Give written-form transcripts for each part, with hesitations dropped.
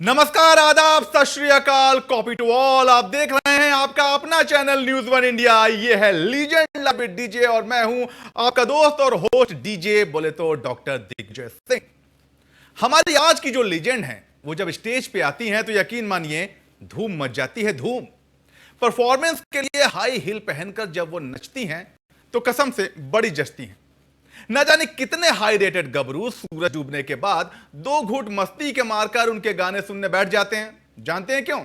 नमस्कार, आदाब, सत श्री अकाल, कॉपी टू ऑल। आप देख रहे हैं आपका अपना चैनल न्यूज वन इंडिया। ये है लीजेंड लाइव विद डीजे और मैं हूं आपका दोस्त और होस्ट डीजे बोले तो डॉक्टर दिग्विजय सिंह। हमारी आज की जो लीजेंड है वो जब स्टेज पे आती हैं तो यकीन मानिए धूम मच जाती है, धूम। परफॉर्मेंस के लिए हाई हील पहनकर जब वो नचती हैं तो कसम से बड़ी जचती हैं। न जाने कितने हाई रेटेड गबरू सूरज डूबने के बाद दो घूंट मस्ती के मारकर उनके गाने सुनने बैठ जाते हैं। जानते हैं क्यों?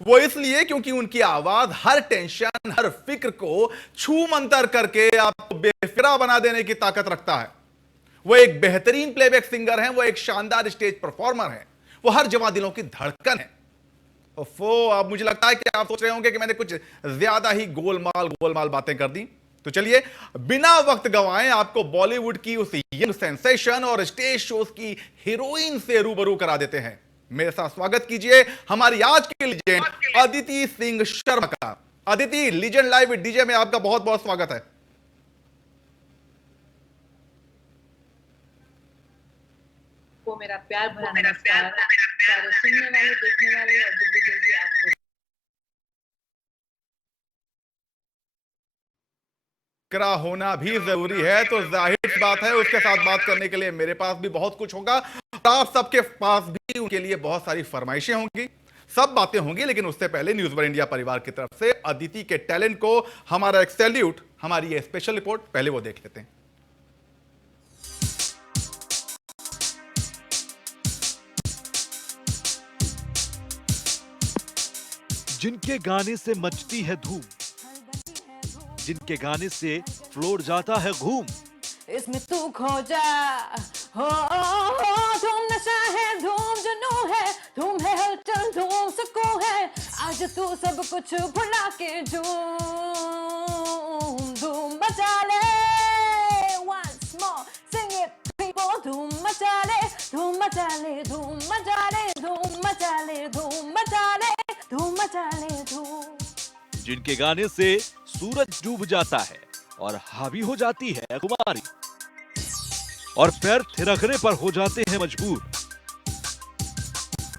वो इसलिए क्योंकि उनकी आवाज हर टेंशन, हर फिक्र को छू मंतर करके आपको बेफिक्रा बना देने की ताकत रखता है। वो एक बेहतरीन प्लेबैक सिंगर हैं, वो एक शानदार स्टेज परफॉर्मर हैं, वो हर जवां दिलों की धड़कन है। ओफो, अब मुझे लगता है कि आप सोच रहे होंगे कि मैंने कुछ ज्यादा ही गोलमाल बातें कर दी। तो चलिए बिना वक्त गंवाए आपको बॉलीवुड की उस यंग सेंसेशन और स्टेज शोज की हीरोइन से रूबरू करा देते हैं। मेरे साथ स्वागत कीजिए हमारी आज की लीजेंड अदिति सिंह शर्मा का। Aditi, legend live with DJ में आपका बहुत बहुत स्वागत है। को मेरा प्यार भरा नमस्कार। सारे सुनने वाले, देखने वाले और दिग्विजय जी आपको करा होना भी जरूरी है, तो जाहिर सी बात है उसके साथ बात करने के लिए मेरे पास भी बहुत कुछ होगा और आप सबके पास भी उनके लिए बहुत सारी फरमाइशें होंगी, सब बातें होंगी। लेकिन उससे पहले न्यूज वन इंडिया परिवार की तरफ से अदिति के टैलेंट को हमारा एक सैल्यूट, हमारी ये स्पेशल रिपोर्ट पहले वो देख लेते हैं। जिनके गाने से मचती है धूम, जिनके गाने से फ्लोर जाता है घूम, इसमें तू खो जा। हो धूम नशा है, धूम जुनून है, धूम है हलचल, धूम सुकून है। आज तू सब कुछ भुला के झूम धूम मचा ले। Once more sing it people, धूम मचा ले, धूम मचा ले, धूम मचा ले, धूम मचा ले, धूम मचा ले, धूम मचा ले, धूम। जिनके गाने से सूरज डूब जाता है और हावी हो जाती है खुमारी और पैर थिरकने पर हो जाते हैं मजबूर।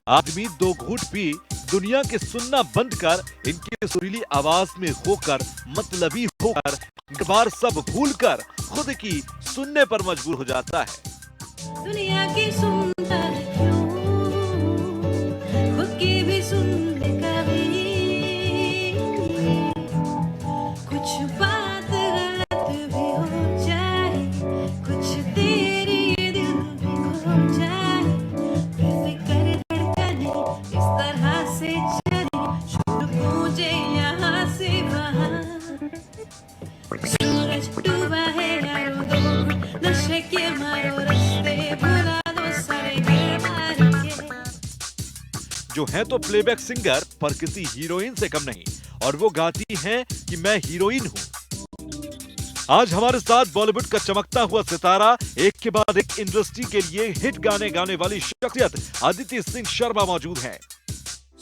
आदमी दो घूंट पी दुनिया के सुनना बंद कर इनकी सुरीली आवाज में होकर, मतलबी होकर, एक बार सब भूलकर खुद की सुनने पर मजबूर हो जाता है। दुनिया की सुनता है क्यों, खुद की भी सुनने का भी। कुछ बात गलत भी हो जाए, कुछ तेरी दिल भी खो जाए, बेफिक्र धड़कने इस तरह से चले, शोर गूंजे यहाँ से वहाँ। सूरज डूबा है यारो, दो नशे के मारो, रास्ते भुला दो सारे घर मार के। जो है तो प्लेबैक सिंगर पर किसी हीरोइन से कम नहीं, और वो गाती हैं कि मैं हीरोइन हूं। आज हमारे साथ बॉलीवुड का चमकता हुआ सितारा, एक के बाद एक इंडस्ट्री के लिए हिट गाने गाने वाली शख्सियत अदिति सिंह शर्मा मौजूद हैं।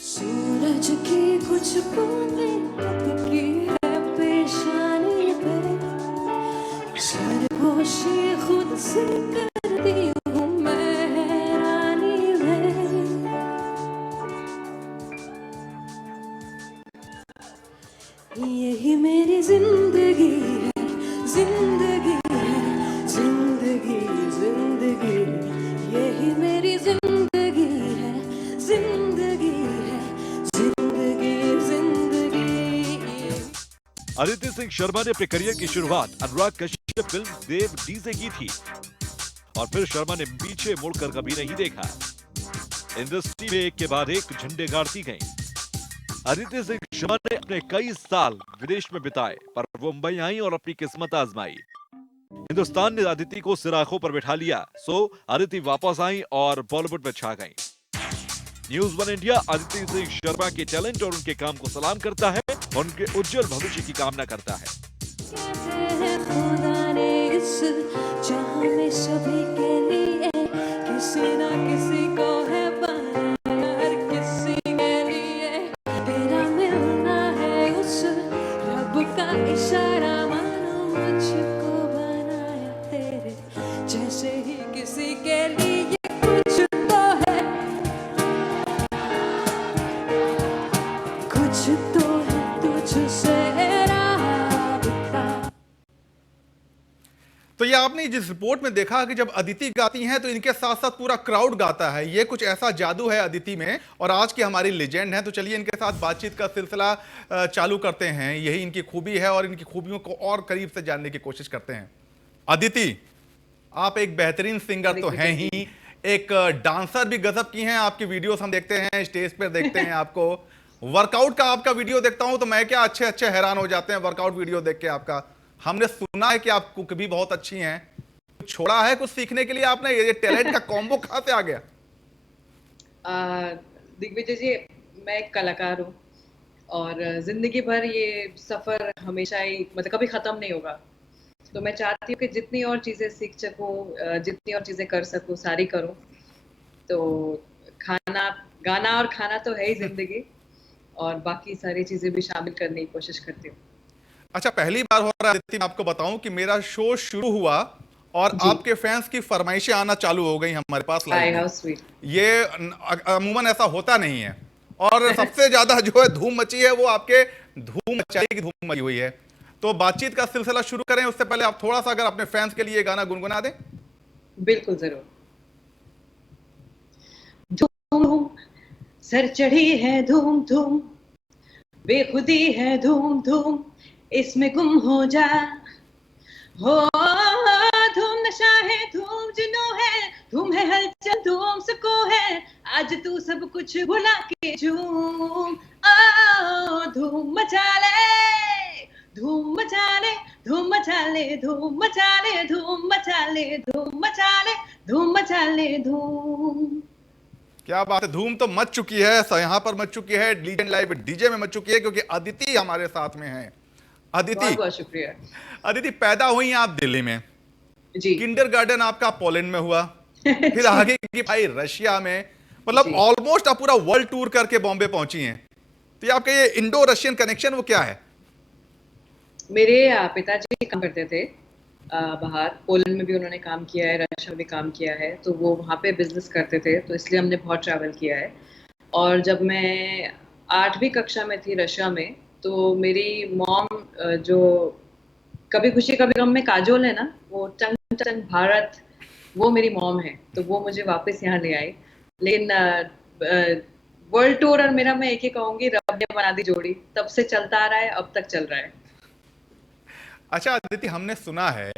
सूरज की कुछ बूंदें अटकी है पेशानी पे, सरगोशी खुद से कर दी हूँ मैं हैरानी में। यही मेरी जिंदगी है, जिंदगी है, जिंदगी, जिंदगी। यही मेरी जिंदगी है, जिंदगी है, जिंदगी, जिंदगी। अदिति सिंह शर्मा ने अपने करियर की शुरुआत अनुराग कश्यप फिल्म देव डी से की थी और फिर शर्मा ने पीछे मुड़कर कभी नहीं देखा। इंडस्ट्री में एक के बाद एक झंडे गाड़ती गईं। अदिति सिंह शर्मा ने अपने कई साल विदेश में बिताए, पर वो मुंबई आई और अपनी किस्मत आजमाई। हिंदुस्तान ने अदिति को सिराखों पर बैठा लिया, सो अदिति वापस आई और बॉलीवुड में छा गईं। News one India Aditi Singh Sharma के टैलेंट और उनके काम को सलाम करता है और उनके उज्जवल भविष्य की कामना करता है। कहते हैं खुदा ने इस जहां में सभी के लिए किसी ना किसी को है बनाया, हर किसी के लिए तेरा मिलना है उस रब का इशारा, मानो मुझको बनाया तेरे जैसे ही किसी के लिए कुछ तो है। कुछ तो है तुझसे राबता। तो ये आपने जिस रिपोर्ट में देखा कि जब अदिति गाती हैं तो इनके साथ साथ पूरा क्राउड गाता है। ये कुछ ऐसा जादू है अदिति में, और आज की हमारी लेजेंड है। तो चलिए इनके साथ बातचीत का सिलसिला चालू करते हैं। यही इनकी खूबी है और इनकी खूबियों को और करीब से जानने की कोशिश करते हैं। अदिति, आप एक बेहतरीन सिंगर तो हैं ही, एक डांसर भी गजब की हैं। आपकी वीडियोस हम देखते हैं, स्टेज पर देखते हैं आपको। वर्कआउट का आपका वीडियो देखता हूं तो मैं क्या अच्छे अच्छे हैरान हो जाते हैं वर्कआउट वीडियो देख के आपका। हमने सुना है कि आप कुक भी बहुत अच्छी हैं। कुछ छोड़ा है कुछ सीखने के लिए आपने? ये टैलेंट का कॉम्बो कहां से आ गया? दिग्विजय जी, मैं एक कलाकार हूँ और जिंदगी भर ये सफर हमेशा ही मतलब कभी खत्म नहीं होगा। तो मैं चाहती हूँ कि जितनी और चीजें सीख सकूँ, जितनी और चीजें कर सकूँ, सारी करूँ। तो खाना, गाना और खाना तो है ही जिंदगी, और बाकी सारी चीजें भी शामिल करने की कोशिश करती हूँ। अच्छा, पहली बार हो रहा है अदिति, मैं आपको बताऊं कि मेरा शो शुरू हुआ और जी। आपके फैंस की फरमाइशें आना चालू हो गई हमारे पास हाय, लाइव में। How sweet. ये अमूमन ऐसा होता नहीं है। और सबसे ज्यादा जो है धूम मची है वो आपके धूम मचाई की धूम मची हुई है। तो बातचीत का सिलसिला शुरू करें उससे पहले आप थोड़ा सा अगर अपने फैंस के लिए गाना गुनगुना दें। बिल्कुल जरूर। धूम सर चढ़ी है, धूम धूम बेखुदी है, धूम धूम इसमें गुम हो जा। हो धूम नशा है, धूम जुनू है, धूम है हलचल, धूम सुकू है, आज तू सब कुछ भुला के झूम। ओ धूम मचा ले, धूम मचा ले, धूम मचा ले, धूम मचा ले, धूम मचा ले, धूम मचा ले, धूम मचा ले, धूम। क्या बात है, धूम तो मच चुकी है, यहां पर मच चुकी है, लीजेंड लाइव डीजे में मच चुकी है, क्योंकि अदिति हमारे साथ में है। अदिति, बहुत बहुत शुक्रिया। अदिति पैदा हुई आप दिल्ली में, जी। किंडरगार्टन आपका पोलैंड में हुआ, फिर आगे की भाई रशिया में, मतलब जी। ऑलमोस्ट आप पूरा वर्ल्ड टूर करके बॉम्बे पहुंची हैं। तो ये आपका ये इंडो रशियन कनेक्शन वो क्या है? मेरे पिताजी काम करते थे बाहर, पोलैंड में भी उन्होंने काम किया है, रशिया में भी काम किया है, तो वो वहाँ पे बिजनेस करते थे, तो इसलिए हमने बहुत ट्रैवल किया है। और जब मैं 8वीं कक्षा में थी रशिया में, तो मेरी मॉम जो कभी खुशी कभी गम में काजोल है ना, वो टंग टंग भारत, वो मेरी मॉम है, तो वो मुझे वापस यहाँ ले आई। लेकिन वर्ल्ड टूर और मेरा, मैं एक ही कहूँगी, रब ने बना दी जोड़ी, तब से चलता आ रहा है, अब तक चल रहा है। अच्छा अदिति, हमने सुना है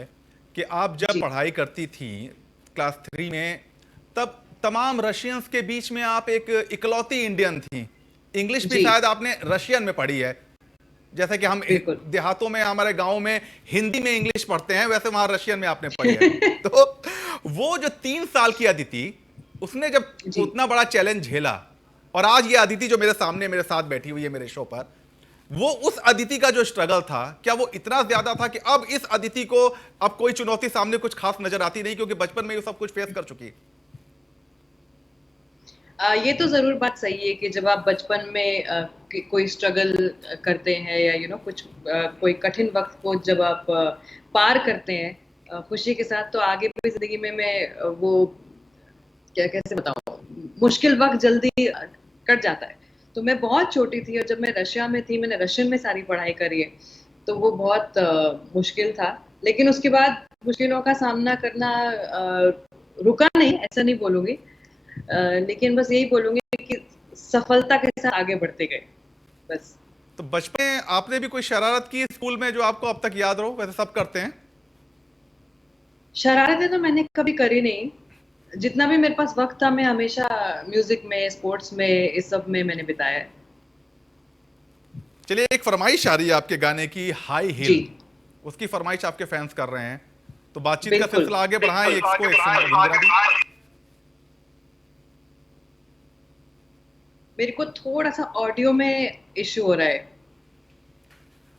कि आप जब जी। पढ़ाई करती थी क्लास 3 में, तब तमाम रशियंस के बीच में आप एक इकलौती इंडियन थी। इंग्लिश भी जी। शायद आपने रशियन में पढ़ी है। जैसे कि हम बिल्कुल। देहातों में, हमारे गांव में हिंदी में इंग्लिश पढ़ते हैं, वैसे वहां रशियन में आपने पढ़ी है। तो वो जो 3 साल की अदिति, उसने जब जी। उतना बड़ा चैलेंज झेला, और आज ये अदिति जो मेरे सामने मेरे साथ बैठी हुई है मेरे शो पर, वो उस अदिति का जो स्ट्रगल था, क्या वो इतना ज्यादा था कि अब इस अदिति को अब कोई चुनौती सामने कुछ खास नजर आती नहीं, क्योंकि बचपन में ये सब कुछ फेस कर चुकी है? ये तो जरूर बात सही है कि जब आप बचपन में कोई स्ट्रगल करते हैं, या कुछ कोई कठिन वक्त को जब आप पार करते हैं खुशी के साथ, तो आगे भी जिंदगी में मैं वो कैसे बताऊं, मुश्किल वक्त जल्दी कट जाता है। तो मैं बहुत छोटी थी और जब मैं रशिया में थी, मैंने रशियन में सारी पढ़ाई करी है, तो वो बहुत मुश्किल था। लेकिन उसके बाद मुश्किलों का सामना करना रुका नहीं, ऐसा नहीं बोलूंगी, लेकिन बस यही बोलूंगी कि सफलता के साथ आगे बढ़ते गए बस। तो बचपन में आपने भी कोई शरारत की स्कूल में जो आपको अब तक याद रहो? वैसे सब करते हैं। शरारतें तो मैंने कभी करी नहीं, जितना भी मेरे पास वक्त था मैं हमेशा म्यूजिक में, स्पोर्ट्स में, इस सब में मैंने बिताया है। चलिए, एक फरमाइश आ रही है आपके गाने की, हाई हिल, जी। उसकी फरमाइश आपके फैंस कर रहे हैं, तो बातचीत का बिल्कुल। सिलसिला आगे बढ़ाएं। इसको एक सुना गुनगुना दी। मेरे को थोड़ा सा ऑडियो में इश्यू हो रहा है।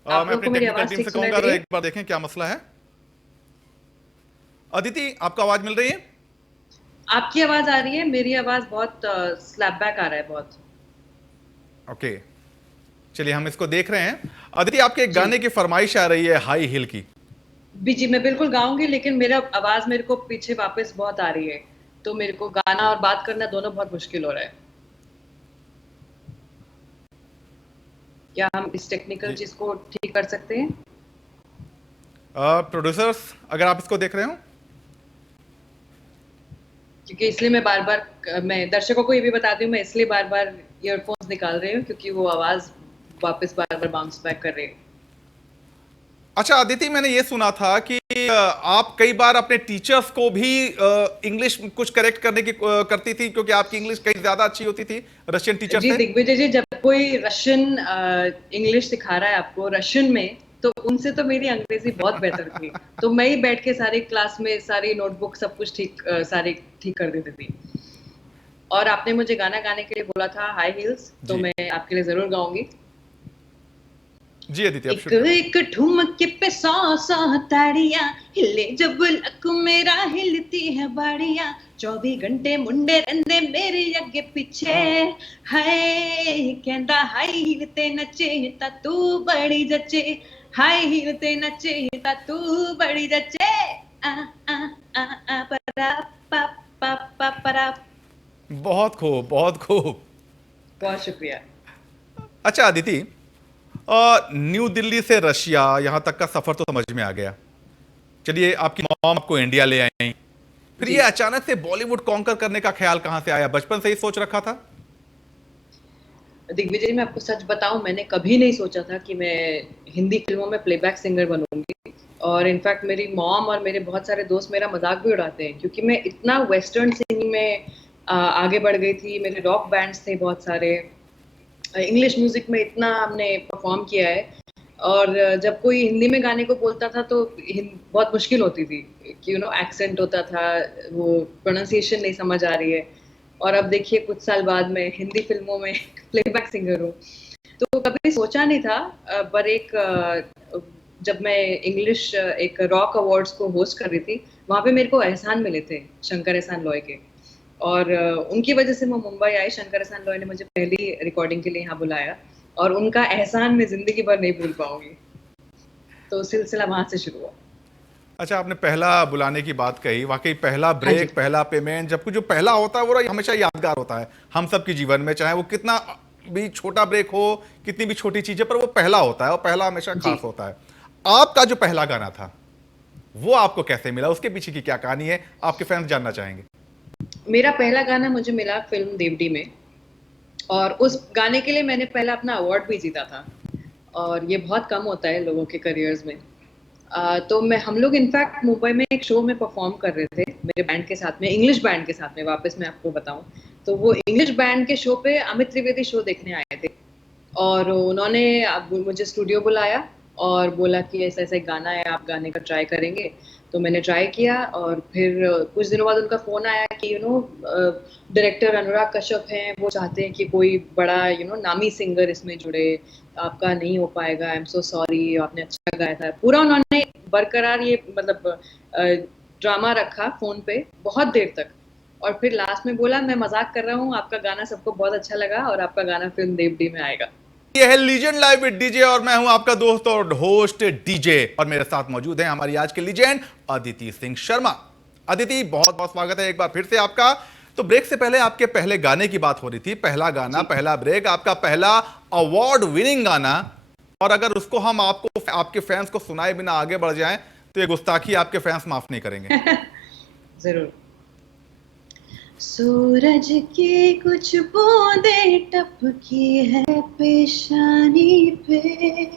आप मैं लोगों अपनी को मेरी टेक्निकल आवाज टीम ठीक से सुनाई कहूंगा, दे रही एक बार देखें क्या मसला है। अदिति, आपको आवाज मिल रही है? आपकी आवाज आ रही है, मेरी आवाज बहुत स्लैप बैक आ रहा है बहुत। ओके, चलिए हम इसको देख रहे हैं। अदिति, आपके एक गाने की फरमाइश आ रही है हाई हिल की। जी, मैं बिल्कुल गाऊंगी, लेकिन मेरा आवाज मेरे को पीछे वापस बहुत आ रही है, तो मेरे को गाना और बात करना दोनों बहुत मुश्किल हो रहा है। क्या हम इस टेक्निकल चीज को ठीक कर सकते हैं? प्रोड्यूसर्स अगर आप इसको देख रहे हो, क्योंकि इसलिए मैं बार बार, मैं दर्शकों को ये भी बता दूं, मैं इसलिए बार बार ईयरफोन्स निकाल रही हूँ क्योंकि वो आवाज वापस बार बार बाउंस बैक कर रही है। अच्छा अदिति, मैंने ये सुना था कि आप कई बार अपने टीचर्स को भी इंग्लिश कुछ करेक्ट करने की करती थी, क्योंकि आपकी इंग्लिश कहीं ज्यादा अच्छी होती थी रशियन टीचर जी से। दिग्विजय जी, जब कोई रशियन इंग्लिश सिखा रहा है आपको रशियन में, तो उनसे तो मेरी अंग्रेजी बहुत बेहतर थी। तो मैं ही बैठ के सारी क्लास में सारी नोटबुक सब कुछ सारी ठीक कर देती थी। और आपने मुझे गाना गाने के लिए बोला था हाई हील्स, तो जी। मैं आपके लिए जरूर गाऊंगी। जी अदिति, आप एक शुरू करें। एक ठुमके पे 100 ताड़ियां, हिले जब लक मेरा हिलती है बाड़ियां, 24 घंटे मुंडे रहंदे मेरे अगे पीछे, हाय कहंदा हाई हील ते नचे ता तू बड़ी जचे, हाई हील ते नचे ता तू बड़ी जचे, आ आ आ आ परा पा पा पा परा। बहुत खूब, बहुत खूब। बहुत शुक्रिया। अच्छा अदिति, न्यू दिल्ली से रशिया यहाँ तक का सफर तो समझ में आ गया। चलिए, आपकी मॉम आपको इंडिया ले आई, फिर जी। ये अचानक से बॉलीवुड कॉन्कर करने का ख्याल कहां से आया? बचपन से ही सोच रखा था? दिग्विजय जी, मैं आपको सच बताऊं, मैंने कभी नहीं सोचा था कि मैं हिंदी फिल्मों में प्लेबैक सिंगर बनूंगी। और इनफैक्ट मेरी मॉम और मेरे बहुत सारे दोस्त मेरा मजाक भी उड़ाते हैं, क्योंकि मैं इतना वेस्टर्न सिंगिंग में आगे बढ़ गई थी। मेरे रॉक बैंड्स थे बहुत सारे, इंग्लिश म्यूजिक में इतना हमने परफॉर्म किया है। और जब कोई हिंदी में गाने को बोलता था तो बहुत मुश्किल होती थी कि एक्सेंट होता था, वो प्रोनाउंसिएशन नहीं समझ आ रही है। और अब देखिए कुछ साल बाद मैं हिंदी फिल्मों में प्लेबैक सिंगर हूँ। तो कभी सोचा नहीं था, पर जब मैं इंग्लिश एक रॉक अवार्ड्स को होस्ट कर रही थी, वहाँ पे मेरे को एहसान मिले थे शंकर एहसान लॉय के। और उनकी वजह से मैं मुंबई आई। शंकर एहसान लॉय ने मुझे पहली रिकॉर्डिंग के लिए यहाँ बुलाया, और उनका एहसान मैं जिंदगी भर नहीं भूल पाऊंगी। तो सिलसिला वहां से शुरू हुआ। अच्छा, आपने पहला बुलाने की बात कही, वाकई पहला हाँ ब्रेक, जी। पहला पेमेंट, जब जो पहला होता है वो हमेशा यादगार होता है हम सब के जीवन में, चाहे वो कितना भी छोटा ब्रेक हो, कितनी भी छोटी चीजें, पर वो पहला होता है और पहला हमेशा जी। खास होता है। आपका जो पहला गाना था वो आपको कैसे मिला? उसके पीछे की क्या कहानी है, आपके फैंस जानना चाहेंगे। मेरा पहला गाना मुझे मिला फिल्म देवडी में, और उस गाने के लिए मैंने पहला अपना अवार्ड भी जीता था। और ये बहुत कम होता है लोगों के करियर्स में। तो हम लोग इनफैक्ट मुंबई में एक शो में परफॉर्म कर रहे थे मेरे बैंड के साथ में, इंग्लिश बैंड के साथ में। वापस मैं आपको बताऊं तो वो इंग्लिश बैंड के शो पे अमित त्रिवेदी शो देखने आए थे, और उन्होंने मुझे स्टूडियो बुलाया और बोला कि ऐसा ऐसा एक गाना है, आप गाने का ट्राई करेंगे? तो मैंने ट्राई किया, और फिर कुछ दिनों बाद उनका फोन आया कि डायरेक्टर अनुराग कश्यप हैं, वो चाहते हैं कि कोई बड़ा नामी सिंगर इसमें जुड़े, आपका नहीं हो पाएगा, आई एम सो सॉरी, आपने अच्छा गाया था। पूरा उन्होंने बरकरार ये ड्रामा रखा फोन पे बहुत देर तक, और फिर लास्ट में बोला मैं मजाक कर रहा हूँ, आपका गाना सबको बहुत अच्छा लगा और आपका गाना फिल्म देवडी में आएगा। ये है लीजेंड लाइव विद डीजे, और मैं हूं आपका दोस्त और होस्ट डीजे, और मेरे साथ मौजूद हैं हमारी आज के लीजेंड अदिति सिंह शर्मा। अदिति, बहुत बहुत स्वागत है एक बार फिर से आपका। तो ब्रेक से पहले आपके पहले गाने की बात हो रही थी, पहला गाना, पहला ब्रेक, आपका पहला अवार्ड विनिंग गाना, और अगर उसको हम आपके फैंस को सुनाए बिना आगे बढ़ जाएं तो ये गुस्ताखी आपके फैंस माफ नहीं करेंगे। जरूर। सूरज की कुछ बूंदें टपकी है पेशानी पे,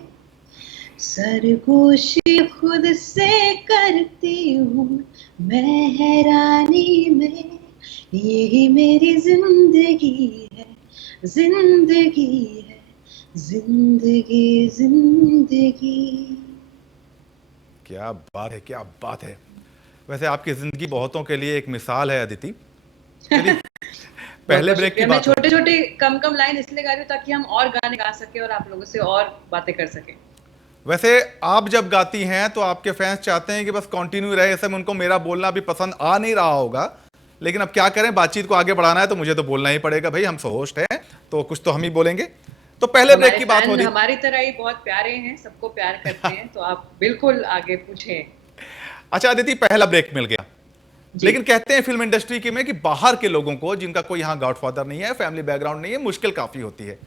सरगोशी खुद से करती हूँ मैं हैरानी में, यही मेरी जिंदगी है, जिंदगी है, जिंदगी जिंदगी। क्या बात है, क्या बात है। वैसे आपकी जिंदगी बहुतों के लिए एक मिसाल है अदिति। चलिए, पहले ब्रेक की मैं बात छोटे छोटे कम लाइन इसलिए गा रही हूँ ताकि हम और गाने गा सके और आप लोगों से और बातें कर सके। वैसे आप जब गाती हैं तो आपके फैंस चाहते हैं कि बस कंटिन्यू रहे, ऐसे में उनको मेरा बोलना भी पसंद आ नहीं रहा होगा, लेकिन अब क्या करें, बातचीत को आगे बढ़ाना है तो मुझे तो बोलना ही पड़ेगा भाई, हम होस्ट हैं तो कुछ तो हम ही बोलेंगे। तो पहले ब्रेक की बात हो रही, हमारी तरह ही बहुत प्यारे हैं, सबको प्यार करते हैं, तो आप बिल्कुल आगे पूछें। अच्छा अदिति, पहला ब्रेक मिल गया, लेकिन कहते हैं फिल्म इंडस्ट्री में कि बाहर के लोगों को, जिनका कोई यहाँ गॉडफादर नहीं है, फैमिली बैकग्राउंड नहीं है, मुश्किल काफी होती है।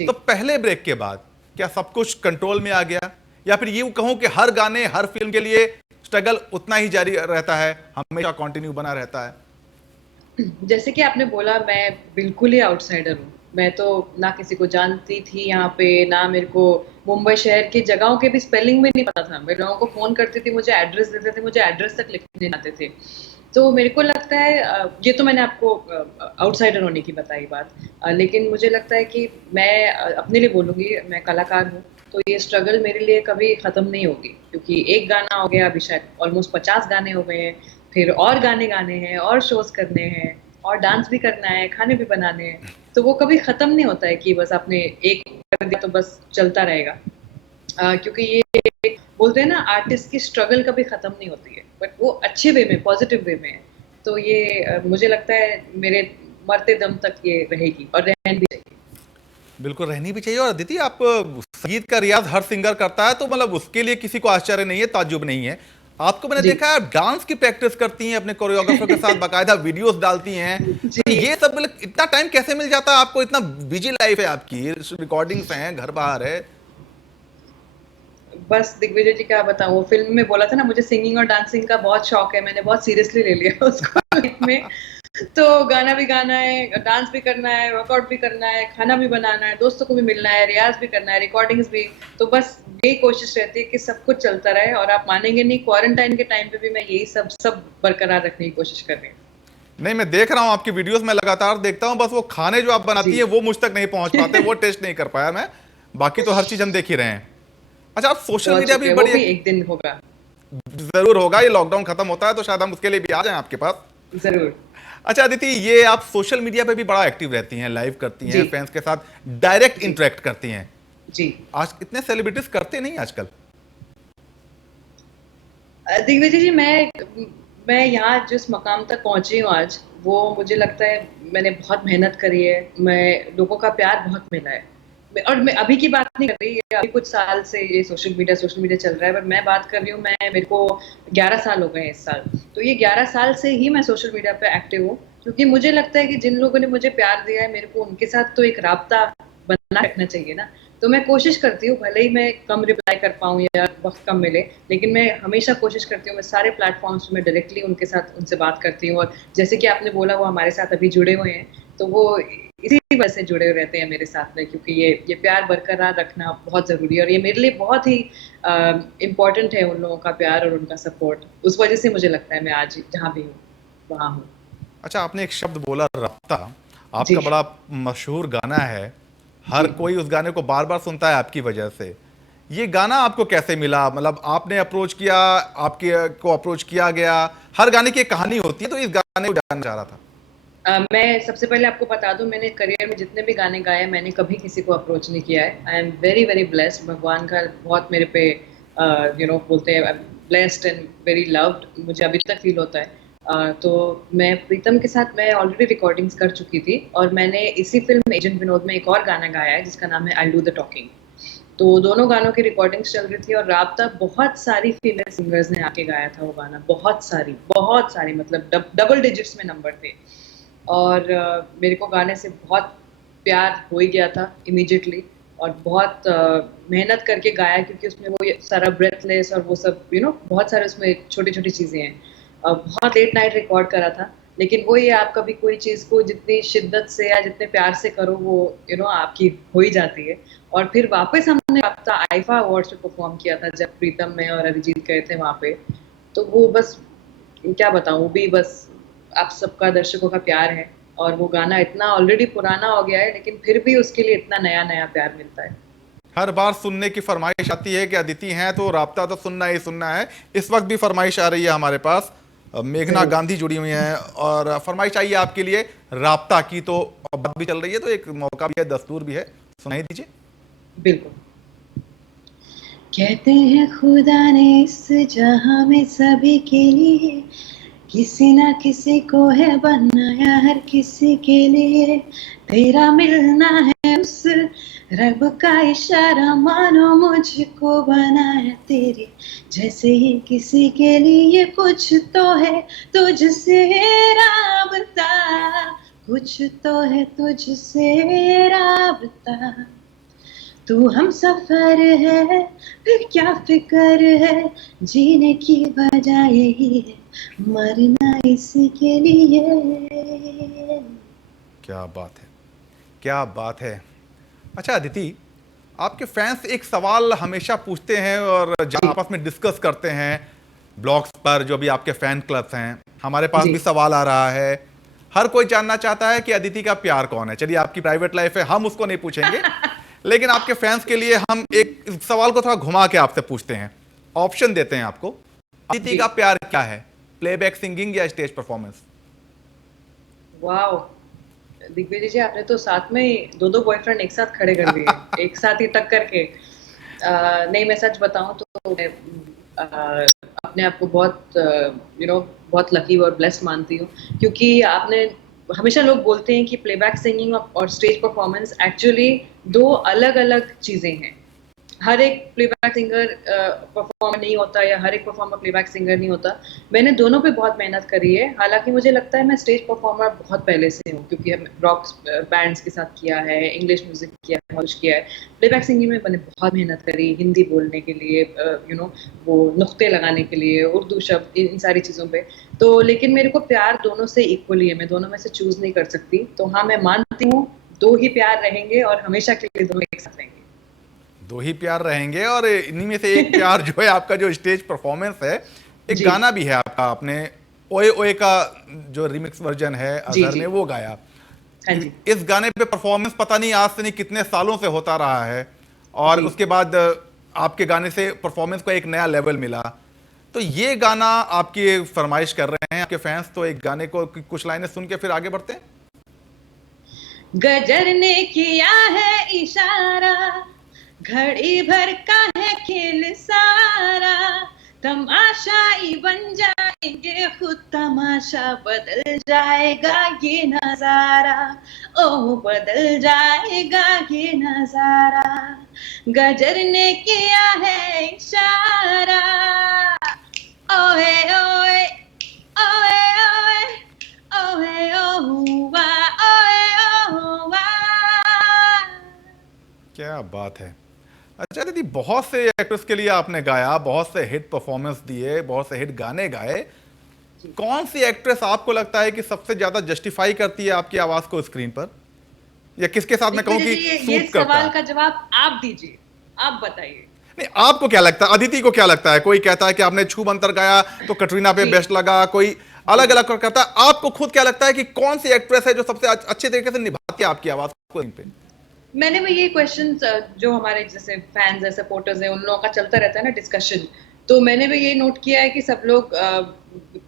तो पहले ब्रेक के बाद क्या सब कुछ कंट्रोल में आ गया, या फिर यूं कहूं कि हर गाने हर फिल्म के लिए स्ट्रगल उतना ही जारी रहता है, हमेशा कंटिन्यू बना रहता है? जैसे कि आपने बोला, मैं बिल्कुल ही आउटसाइडर हूँ। मैं तो ना किसी को जानती थी यहाँ पे, ना मेरे को मुंबई शहर की जगहों के भी स्पेलिंग में नहीं पता था। मैं लोगों को फ़ोन करती थी, मुझे एड्रेस देते थे, मुझे एड्रेस तक लिखने नहीं आते थे। तो मेरे को लगता है ये तो मैंने आपको आउटसाइडर होने की बताई बात। लेकिन मुझे लगता है कि मैं अपने लिए बोलूँगी, मैं कलाकार हूँ, तो ये स्ट्रगल मेरे लिए कभी ख़त्म नहीं होगी, क्योंकि एक गाना हो गया, अभी शायद ऑलमोस्ट 50 गाने हो गए हैं, फिर और गाने गाने हैं, और शोज़ करने हैं, और डांस भी करना है, खाने भी बनाने हैं। तो वो कभी ख़त्म नहीं होता है कि बस आपने एक कर दिया तो बस चलता रहेगा। क्योंकि ये बोलते हैं ना, आर्टिस्ट की स्ट्रगल कभी ख़त्म नहीं होती है, बट वो अच्छे वे में, पॉजिटिव वे में है। तो ये मुझे लगता है मेरे मरते दम तक ये रहेगी, और रहनी भी चाहिए। बिल्कुल रहनी भी चाहिए। और अदिति, आप संगीत का रियाज हर सिंगर करता है, तो मतलब उसके लिए किसी को आश्चर्य नहीं है, ताज्जुब नहीं है। आपको मैंने जी। देखा है आप डांस की प्रैक्टिस करती हैं, अपने कोरियोग्राफर के साथ बाकायदा वीडियोस डालती हैं। तो जी। ये सब मतलब इतना टाइम कैसे मिल जाता है आपको? इतना बिजी लाइफ है आपकी, रिकॉर्डिंग्स हैं, घर बाहर है। बस दिग्विजय जी, क्या बताऊँ, वो फ़िल्म में बोला था ना, मुझे सिंगिंग और डांसिंग का बहुत शौक है, मैंने बहुत सीरियसली ले लिया उसको लाइफ में। तो गाना भी गाना है, डांस भी करना है, वर्कआउट भी करना है, खाना भी बनाना है, दोस्तों को भी मिलना है, रियाज़ भी करना है, रिकॉर्डिंग्स भी। तो बस यही कोशिश रहती है कि सब कुछ चलता रहे, और आप मानेंगे नहीं, क्वारंटाइन के टाइम पे भी मैं यही सब बरकरार रखने की कोशिश कर रही हूँ। नहीं, मैं देख रहा हूं आपकी वीडियोस में लगातार देखता हूं, बस वो खाने जो आप बनाती जी। हैं वो मुझ तक नहीं पहुंच पाते, वो टेस्ट नहीं कर पाया मैं। बाकी तो हर चीज हम देख ही रहे हैं। अच्छा, आप सोशल बहुत मीडिया भी शुक्रिया, वो बड़ी भी एक दिन होगा। जरूर होगा, ये लॉकडाउन खत्म होता है तो शायद हम उसके लिए भी आ जाएं आपके पास। ज़रूर। अच्छा अदिति, ये आप सोशल मीडिया पे भी बड़ा एक्टिव रहती हैं, लाइव करती हैं, जी। फैंस के साथ डायरेक्ट जी। इंटरेक्ट करती हैं। जी। आज इतने सेलिब्रिटीज करते नहीं आजकल। दिग्विजय जी, मैं यहाँ जिस मकाम तक पहुँची हूँ आज, वो मुझे लगता है मैंने बहुत मेहनत करी है, मैं लोगों का प्यार बहुत मिला है। और मैं अभी की बात नहीं कर रही, ये अभी कुछ साल से ये सोशल मीडिया चल रहा है, पर मैं बात कर रही हूँ, मेरे को 11 साल हो गए हैं इस साल। तो ये 11 साल से ही मैं सोशल मीडिया पे एक्टिव हूँ, क्योंकि मुझे लगता है कि जिन लोगों ने मुझे प्यार दिया है, मेरे को उनके साथ तो एक राब्ता बना रखना चाहिए ना। तो मैं कोशिश करती हूँ, भले ही मैं कम रिप्लाई कर पाऊँ या वक्त कम मिले, लेकिन मैं हमेशा कोशिश करती हूँ, मैं सारे प्लेटफॉर्म्स में डायरेक्टली उनसे बात करती हूँ। और जैसे कि आपने बोला, वो हमारे साथ अभी जुड़े हुए हैं, तो वो इसी वजह से जुड़े हुए रहते हैं मेरे साथ में, क्योंकि ये प्यार बरकरार रखना बहुत ज़रूरी है, और ये मेरे लिए बहुत ही इम्पोर्टेंट है, उन लोगों का प्यार और उनका सपोर्ट। उस वजह से मुझे लगता है मैं आज जहाँ भी हूँ वहाँ हूँ। अच्छा, आपने एक शब्द बोला, राब्ता। जी। आपका बड़ा मशहूर गाना है, हर जी। कोई उस गाने को बार बार सुनता है आपकी वजह से। ये गाना आपको कैसे मिला? मतलब आपने अप्रोच किया, आपके को अप्रोच किया गया? हर गाने की एक कहानी होती है, तो इस गाने को जानना चाह रहा था। मैं सबसे पहले आपको बता दूं, मैंने करियर में जितने भी गाने गाए, मैंने कभी किसी को अप्रोच नहीं किया है। I am very very blessed, भगवान का बहुत मेरे पे बोलते हैं, ब्लेस्ड एंड वेरी लव्ड, मुझे अभी तक फील होता है। तो मैं प्रीतम के साथ मैं ऑलरेडी रिकॉर्डिंग्स कर चुकी थी, और मैंने इसी फिल्म एजेंट विनोद में एक और गाना गाया है जिसका नाम है आई डू द टॉकिंग। तो दोनों गानों की रिकॉर्डिंग्स चल रही थी, और राब्ता बहुत सारी फीमेल सिंगर्स ने आके गाया था वो गाना, बहुत सारी, मतलब डबल डिजिट्स में नंबर थे। और मेरे को गाने से बहुत प्यार हो ही गया था इमीडिएटली, और बहुत मेहनत करके गाया, क्योंकि उसमें वो सारा ब्रेथलेस और वो सब बहुत सारे उसमें छोटी छोटी चीज़ें हैं। बहुत लेट नाइट रिकॉर्ड करा था, लेकिन वो ये, आप कभी कोई चीज़ को जितनी शिद्दत से या जितने प्यार से करो, वो आपकी हो ही जाती है। और फिर वापस हमने हफ्ता आईफा अवार्ड्स पे परफॉर्म किया था, जब प्रीतम मैं और अरिजीत गए थे वहाँ पे। तो वो बस क्या बताऊँ, वो भी बस आप सबका, दर्शकों का प्यार है। और वो गाना इतना ऑलरेडी पुराना हो गया है, लेकिन फिर भी उसके लिए इतना नया नया प्यार मिलता है। हर बार सुनने की फरमाइश आती है कि अदिति हैं तो राब्ता तो सुनना ही सुनना है। इस वक्त भी फरमाइश आ रही है हमारे पास, मेघना गांधी जुड़ी हुई हैं और फरमाइश आई है आपके लिए राब्ता की। तो बात भी चल रही है, तो एक मौका भी है, दस्तूर भी है, सुनाई दीजिए। बिल्कुल। कहते हैं खुदा ने इस जहां में सभी के लिए किसी ना किसी को है बनाया, हर किसी के लिए तेरा मिलना है उस रब का इशारा, मानो मुझको बनाया तेरे जैसे ही किसी के लिए कुछ तो है तुझसे राबता, कुछ तो है तुझसे राबता। तू हम सफर है, फिर क्या फिक्र है, जीने की वजह यही है, मरना इसके लिए। क्या बात है, क्या बात है। अच्छा अदिति, आपके फैंस एक सवाल हमेशा पूछते हैं और जब आपस में डिस्कस करते हैं ब्लॉग्स पर, जो भी आपके फैन क्लब्स हैं, हमारे पास जी। भी सवाल आ रहा है। हर कोई जानना चाहता है कि अदिति का प्यार कौन है। चलिए, आपकी प्राइवेट लाइफ है, हम उसको नहीं पूछेंगे, लेकिन आपके फैंस के लिए हम एक सवाल को थोड़ा घुमा के आपसे पूछते हैं, ऑप्शन देते हैं आपको। अदिति जी। का प्यार क्या है, प्लेबैक सिंगिंग या स्टेज परफॉर्मेंस? वाओ, दिग्विजय जी, आपने तो साथ में ही दो बॉयफ्रेंड एक साथ खड़े कर दिए, एक साथ ही टक्कर के। नहीं, मैं सच बताऊं तो मैं अपने आप को बहुत बहुत लकी और ब्लेस्ड मानती हूँ, क्योंकि आपने हमेशा लोग बोलते हैं कि प्लेबैक सिंगिंग और स्टेज परफॉर्मेंस एक्चुअली दो अलग अलग चीजें हैं। हर एक प्लेबैक सिंगर परफॉर्मर नहीं होता, या हर एक परफॉर्मर प्लेबैक सिंगर नहीं होता। मैंने दोनों पे बहुत मेहनत करी है। हालांकि मुझे लगता है मैं स्टेज परफॉर्मर बहुत पहले से हूँ, क्योंकि हम रॉक बैंड्स के साथ किया है, इंग्लिश म्यूजिक किया है, बहुत कुछ किया है। प्लेबैक सिंगिंग में मैंने बहुत मेहनत करी, हिंदी बोलने के लिए, वो नुक्ते लगाने के लिए, उर्दू शब्द, इन सारी चीज़ों पे। तो लेकिन मेरे को प्यार दोनों से इक्वली है, मैं दोनों में से चूज नहीं कर सकती। तो हाँ, मैं मानती हूँ दो ही प्यार रहेंगे और हमेशा के लिए दोनों एक साथ रहेंगे। दो ही प्यार रहेंगे, और इन्हीं में से एक प्यार जो है आपका, जो स्टेज परफॉर्मेंस है। एक जी। गाना भी है आपका, आपने ओए ओए का जो रिमिक्स वर्जन है जी, अजहर जी। ने वो गाया। हाँ जी। इस गाने पे परफॉर्मेंस पता नहीं आज से नहीं कितने सालों से होता रहा है, और जी। उसके बाद आपके गाने से परफॉर्मेंस को एक नया लेवल मिला। तो ये गाना आपकी फरमाइश कर रहे हैं आपके फैंस, तो एक गाने को कुछ लाइनें सुन के फिर आगे बढ़ते हैं। गजर ने किया है इशारा, घड़ी भर का है खेल सारा, तमाशाई बन जाएंगे खुद, तमाशा बदल जाएगा ये नजारा, ओह बदल जाएगा ये नजारा, गजर ने किया है इशारा, ओए ओए ओए ओए ओए ओहुआ, ओए ओहुआ। क्या बात है। अच्छा दीदी, बहुत से एक्टर्स के लिए आपने गाया, बहुत से हिट परफॉर्मेंस दिए, बहुत से हिट गाने गाए। कौन सी एक्ट्रेस आपको लगता है कि सबसे ज्यादा जस्टिफाई करती है आपकी आवाज को स्क्रीन पर, या किसके साथ मैं कहूं कि ये सूट करता सवाल है? का जवाब आप दीजिए, आप बताइए। नहीं, आपको क्या लगता है, अदिति को क्या लगता है? कोई कहता है कि आपने छू मंतर गाया तो कटरीना पे जी। बेस्ट लगा, कोई अलग अलग करता है। आपको खुद क्या लगता है कि कौन सी एक्ट्रेस है जो सबसे अच्छे तरीके से निभाती है आपकी आवाज को स्क्रीन पे? मैंने भी ये क्वेश्चन, जो हमारे जैसे फैंस है, सपोर्टर्स है, उन लोगों का चलता रहता है ना डिस्कशन, तो मैंने भी ये नोट किया है कि सब लोग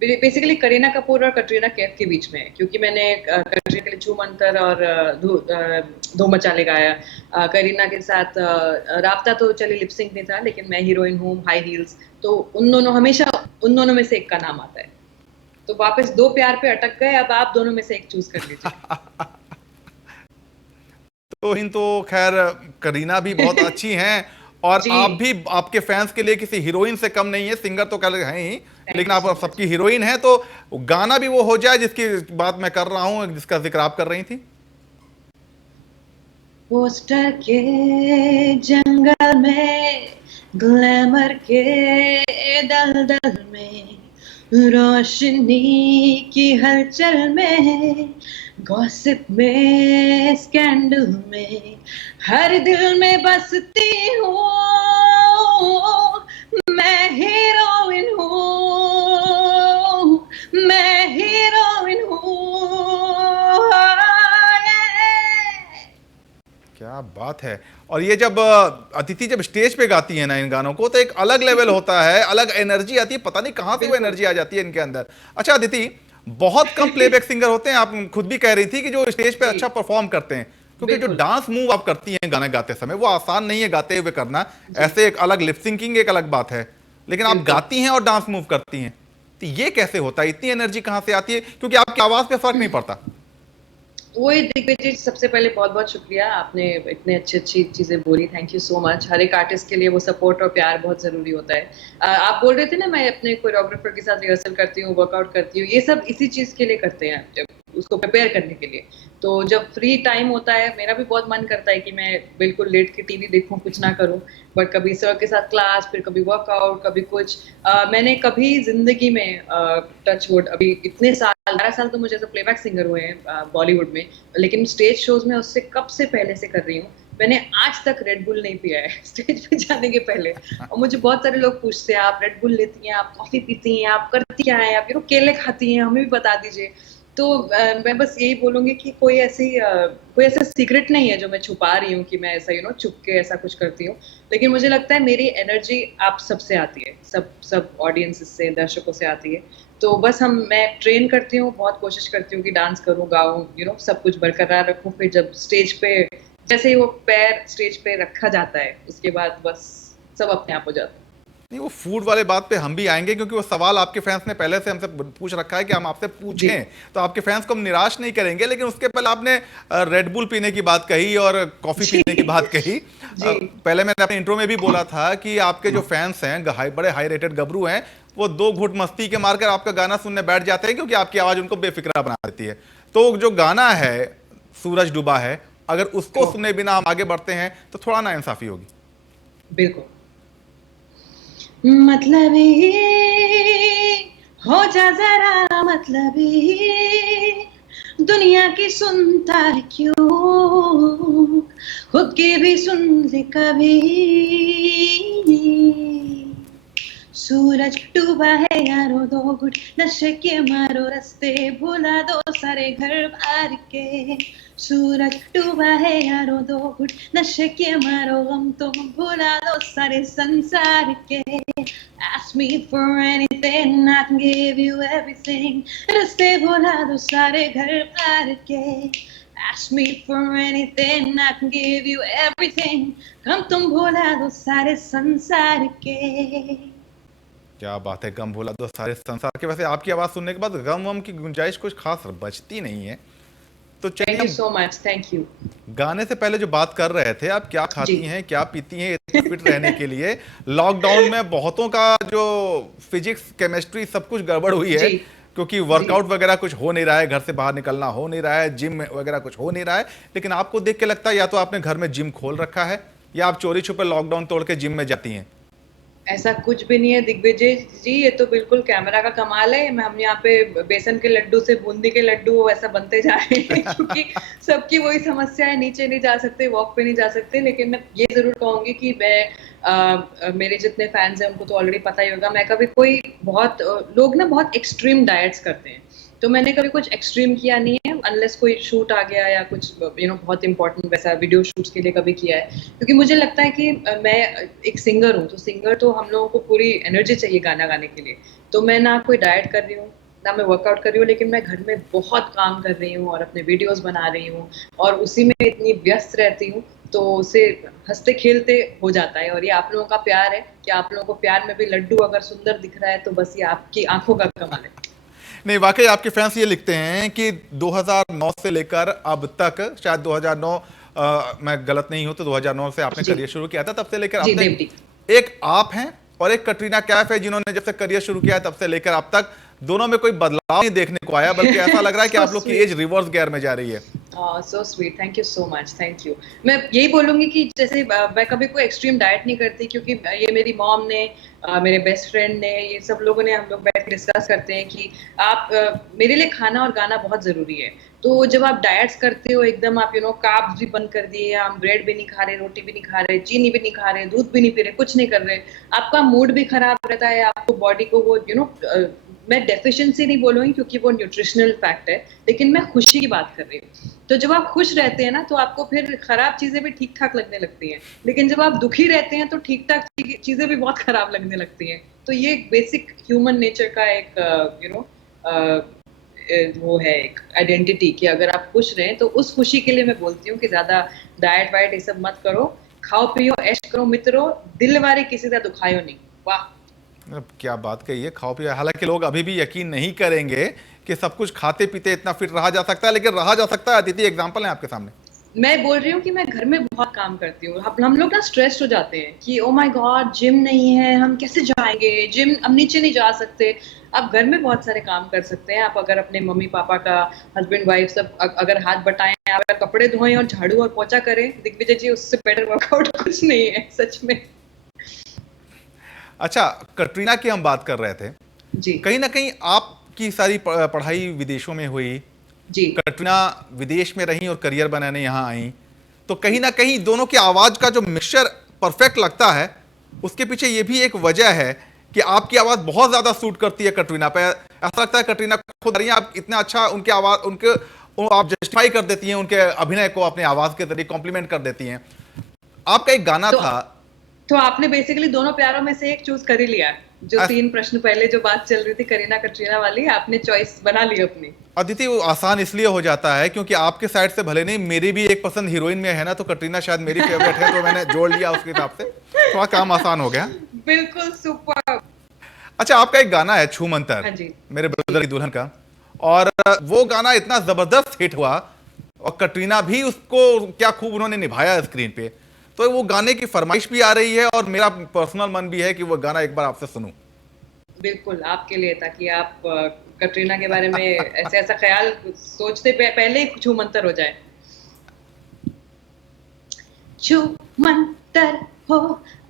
बेसिकली करीना कपूर और कटरीना कैफ के बीच में है, क्योंकि मैंने कटरीना के लिए छू मंतर और धूम मचाले गाया। करीना के साथ राब्ता तो चलिए लिपसिंक नहीं था, लेकिन मैं हीरोइन हूँ, हाई हील्स, तो उन दोनों, हमेशा उन दोनों में से एक का नाम आता है। तो वापस दो प्यार पे अटक गए, अब आप दोनों में से एक चूज कर लीजिए। तो खैर करीना भी बहुत अच्छी हैं, और जी। आप भी आपके फैंस के लिए किसी हीरोइन से कम नहीं है। सिंगर तो कल हैं ही, लेकिन आप सबकी हीरोइन हैं, तो गाना भी वो हो जाए जिसकी बात मैं कर रहा हूं, जिसका जिक्र आप कर रही थी। पोस्टर के जंगल में, ग्लैमर के दलदल में, रोशनी की हलचल में, गॉसिप में, स्कैंडल में, हर दिल में बसती हूँ, मैं हीरोइन हूँ, मैं हीरोइन हूँ। क्या बात है। और ये जब अदिति जब स्टेज पे गाती है ना इन गानों को, तो एक अलग लेवल होता है, अलग एनर्जी आती है, पता नहीं कहां से वो एनर्जी आ जाती है इनके अंदर। अच्छा अदिति, बहुत कम प्लेबैक सिंगर होते हैं, आप खुद भी कह रही थी, कि जो स्टेज पे अच्छा परफॉर्म करते हैं, क्योंकि जो डांस मूव आप करती हैं गाना गाते समय, वो आसान नहीं है गाते हुए करना। ऐसे एक अलग लिप सिंकिंग एक अलग बात है, लेकिन आप गाती हैं और डांस मूव करती हैं, तो ये कैसे होता है? इतनी एनर्जी कहां से आती है? क्योंकि आपकी आवाज पे फर्क नहीं पड़ता। वही दिग्विजय, सबसे पहले बहुत बहुत शुक्रिया, आपने इतने अच्छी चीजें बोली, थैंक यू सो मच। हर एक आर्टिस्ट के लिए वो सपोर्ट और प्यार बहुत जरूरी होता है। आप बोल रहे थे ना, मैं अपने कोरियोग्राफर के साथ रिहर्सल करती हूँ, वर्कआउट करती हूँ, ये सब इसी चीज के लिए करते हैं। उसको प्रिपेयर करने के लिए। तो जब फ्री टाइम होता है, मेरा भी बहुत मन करता है कि मैं बिल्कुल लेट के टीवी देखूं, कुछ ना करूं, बट कभी सर के साथ क्लास, फिर कभी वर्कआउट, कभी कुछ। मैंने कभी जिंदगी में टच वुड अभी इतने साल, 12 साल तो मुझे एज अ प्लेबैक सिंगर हुए हैं बॉलीवुड में, लेकिन स्टेज शोज में उससे कब से पहले से कर रही हूँ। मैंने आज तक रेड बुल नहीं पिया है स्टेज पे जाने के पहले। और मुझे बहुत सारे लोग पूछते हैं, आप रेड बुल लेती हैं, आप कॉफी पीती हैं, आप करती क्या है, आप केले खाती हैं, हमें भी बता दीजिए। तो मैं बस यही बोलूंगी कि कोई ऐसा सीक्रेट नहीं है जो मैं छुपा रही हूँ कि मैं ऐसा छुप के ऐसा कुछ करती हूँ। लेकिन मुझे लगता है मेरी एनर्जी आप सबसे आती है, सब ऑडियंस से, दर्शकों से आती है। तो बस मैं ट्रेन करती हूँ, बहुत कोशिश करती हूँ कि डांस करूँ, गाऊँ, सब कुछ बरकरार रखूँ। फिर जब स्टेज पे जैसे ही वो पैर स्टेज पे रखा जाता है, उसके बाद बस सब अपने आप हो जाता है। नहीं, वो फूड वाले बात पे हम भी आएंगे, क्योंकि वो सवाल आपके फैंस ने पहले से हमसे पूछ रखा है कि हम आपसे पूछें, तो आपके फैंस को हम निराश नहीं करेंगे। लेकिन उसके पहले आपने रेड बुल पीने की बात कही और कॉफी पीने की बात कही। पहले मैंने अपने इंट्रो में भी बोला था कि आपके जो फैंस हैं, बड़े हाई रेटेड गबरू हैं, वो 2 घूंट मस्ती के मारकर आपका गाना सुनने बैठ जाते हैं, क्योंकि आपकी आवाज उनको बेफिक्रा बना देती है। तो जो गाना है सूरज डूबा है, अगर उसको सुने बिना हम आगे बढ़ते हैं तो थोड़ा ना इंसाफी होगी। बिल्कुल। मतलबी हो जा जरा, मतलबी दुनिया की सुनता है क्यों, खुद की भी सुन ले कभी। सूरज डूबा है यारो, 2 घुट नशे के मारो, रास्ते भुला दो सारे घर बार के। सूरज डूबा है यारो, 2 घुट नशे के मारो, गम तुम भुला दो सारे संसार के। Ask me for anything, I can give you everything, रास्ते भुला दो सारे घर बार के। Ask me for anything, I can give you everything, गम तुम भुला दो सारे संसार के। क्या बात है, गम भुला दो सारे संसार के। वैसे आपकी आवाज सुनने के बाद गम वम की गुंजाइश कुछ खास बचती नहीं है। तो thank you so much, thank you. गाने से पहले जो बात कर रहे थे, आप क्या खाती जी। हैं, क्या पीती हैं इतने फिट रहने के लिए? लॉकडाउन में बहुतों का जो फिजिक्स, केमिस्ट्री सब कुछ गड़बड़ हुई है, जी। क्योंकि वर्कआउट वगैरह कुछ हो नहीं रहा है, घर से बाहर निकलना हो नहीं रहा है, जिम वगैरह कुछ हो नहीं रहा है। लेकिन आपको देख के लगता है या तो आपने घर में जिम खोल रखा है, या आप चोरी छुपे लॉकडाउन तोड़ के जिम में जाती हैं। ऐसा कुछ भी नहीं है दिग्विजय जी, ये तो बिल्कुल कैमरा का कमाल है। हम यहाँ पे बेसन के लड्डू से बूंदी के लड्डू ऐसा बनते जा रहे हैं क्योंकि सबकी वही समस्या है, नीचे नहीं जा सकते, वॉक पे नहीं जा सकते। लेकिन मैं ये जरूर कहूंगी कि मेरे जितने फैंस हैं उनको तो ऑलरेडी पता ही होगा, मैं कभी कोई लोग ना बहुत एक्सट्रीम डाइट्स करते हैं, तो मैंने कभी कुछ एक्सट्रीम किया नहीं है, अनलेस कोई शूट आ गया या कुछ बहुत इंपॉर्टेंट वैसा वीडियो शूट्स के लिए कभी किया है। क्योंकि मुझे लगता है कि मैं एक सिंगर हूँ, तो सिंगर तो हम लोगों को पूरी एनर्जी चाहिए गाना गाने के लिए। तो मैं ना कोई डाइट कर रही हूँ, ना मैं वर्कआउट कर रही हूँ, लेकिन मैं घर में बहुत काम कर रही हूँ और अपने वीडियोस बना रही हूँ और उसी में इतनी व्यस्त रहती हूँ, तो उसे हंसते खेलते हो जाता है। और ये आप लोगों का प्यार है कि आप लोगों को प्यार में भी लड्डू अगर सुंदर दिख रहा है तो बस ये आपकी आंखों का कमाल है। नहीं, वाकई आपके फैंस ये लिखते हैं कि 2009 से लेकर अब तक, शायद 2009, मैं गलत नहीं हूं तो 2009 से आपने करियर शुरू किया था, तब से लेकर अब तक एक आप हैं और एक कटरीना कैफ है, जिन्होंने जब से करियर शुरू किया है तब से लेकर अब तक दोनों में कोई बदलाव नहीं देखने को आया, बल्कि ऐसा लग रहा है कि आप लोग की एज रिवर्स गियर में जा रही है। So sweet, thank you so much, thank you. मैं यही बोलूंगी कि जैसे मैं कभी कोई एक्सट्रीम डाइट नहीं करती, क्योंकि ये मेरी मॉम ने, मेरे बेस्ट फ्रेंड ने, ये सब लोगों ने, हम लोग बैठ के डिस्कस करते हैं कि आप मेरे लिए खाना और गाना बहुत जरूरी है। तो जब आप डाइट्स करते हो एकदम, आप कार्ब्स भी बंद कर दिए, हम ब्रेड भी नहीं खा रहे, रोटी भी नहीं खा रहे, चीनी भी नहीं खा रहे, दूध भी नहीं पी रहे, कुछ नहीं कर रहे, आपका मूड भी खराब रहता है, आपको बॉडी को वो मैं डेफिशिएंसी नहीं बोलूंगी क्योंकि वो न्यूट्रिशनल फैक्ट है, लेकिन मैं खुशी की बात कर रही हूँ। तो जब आप खुश रहते हैं ना, तो आपको फिर खराब चीजें भी ठीक ठाक लगने लगती हैं, लेकिन जब आप दुखी रहते हैं तो ठीक ठाक चीजें भी बहुत खराब लगने लगती हैं। तो ये बेसिक ह्यूमन नेचर का एक वो है, एक आइडेंटिटी, कि अगर आप खुश रहें तो उस खुशी के लिए मैं बोलती हूँ कि ज्यादा डाइट वाइट ये सब मत करो, खाओ पियो ऐश करो मित्रों, दिल वारे किसी का दुखायो नहीं। वाह, क्या बात कही है, खाओ पियो। हालांकि लोग अभी भी यकीन नहीं करेंगे कि सब कुछ खाते पीते इतना फिट रहा जा सकता है, लेकिन रहा जा सकता है। अदिति एग्जांपल है आपके सामने। मैं बोल रही हूँ कि मैं घर में बहुत काम करती हूँ। हम लोग ना स्ट्रेस्ड हो जाते हैं कि ओ माय गॉड जिम नहीं है, हम कैसे जाएंगे जिम, हम नीचे नहीं जा सकते। आप घर में बहुत सारे काम कर सकते हैं। आप अगर अपने मम्मी पापा का, हस्बैंड वाइफ सब अगर हाथ बटाएं, अगर कपड़े धोएं और झाड़ू और पोछा करें, दिग्विजय जी, उससे बेटर वर्कआउट कुछ नहीं है सच में। अच्छा, कटरीना की हम बात कर रहे थे। जी कहीं ना कहीं आपकी सारी पढ़ाई विदेशों में हुई, जी कटरीना विदेश में रहीं और करियर बनाने यहाँ आई, तो कहीं ना कहीं दोनों की आवाज का जो मिक्सचर परफेक्ट लगता है, उसके पीछे ये भी एक वजह है कि आपकी आवाज बहुत ज्यादा सूट करती है कटरीना पे। ऐसा लगता है कटरीना खुद रही हैं, आप इतना अच्छा उनके आवाज आप जस्टिफाई कर देती हैं उनके अभिनय को, अपने आवाज के जरिए कॉम्प्लीमेंट कर देती हैं। आपका एक गाना तो था। तो आपने बेसिकली दोनों प्यारों में से एक चूज कर ही लिया। जो अस- 3 प्रश्न पहले जो बात चल रही थी करीना कटरीना वाली, आपने चॉइस बना ली अपनी। अदिति, वो आसान इसलिए हो जाता है क्योंकि आपके साइड से भले नहीं, मेरी भी एक पसंद हीरोइन में है ना, तो कटरीना शायद मेरी फेवरेट है, तो मैंने जोड़ लिया उसके हिसाब से, थोड़ा काम आसान हो गया। बिल्कुल सुपर। अच्छा, आपका एक गाना है छू मंतर, हाँ जी। मेरे ब्रदर की दुल्हन का, और वो गाना इतना जबरदस्त हिट हुआ और कटरीना भी उसको क्या खूब उन्होंने निभाया स्क्रीन पे, तो वो गाने की फरमाइश भी आ रही है और मेरा पर्सनल मन भी है कि वो गाना एक बार आपसे सुनूं। बिल्कुल आपके लिए, ताकि आप कटरीना के बारे में ऐसे ऐसा ख्याल सोचते पहले ही छू मंतर हो जाए। छू मंतर हो,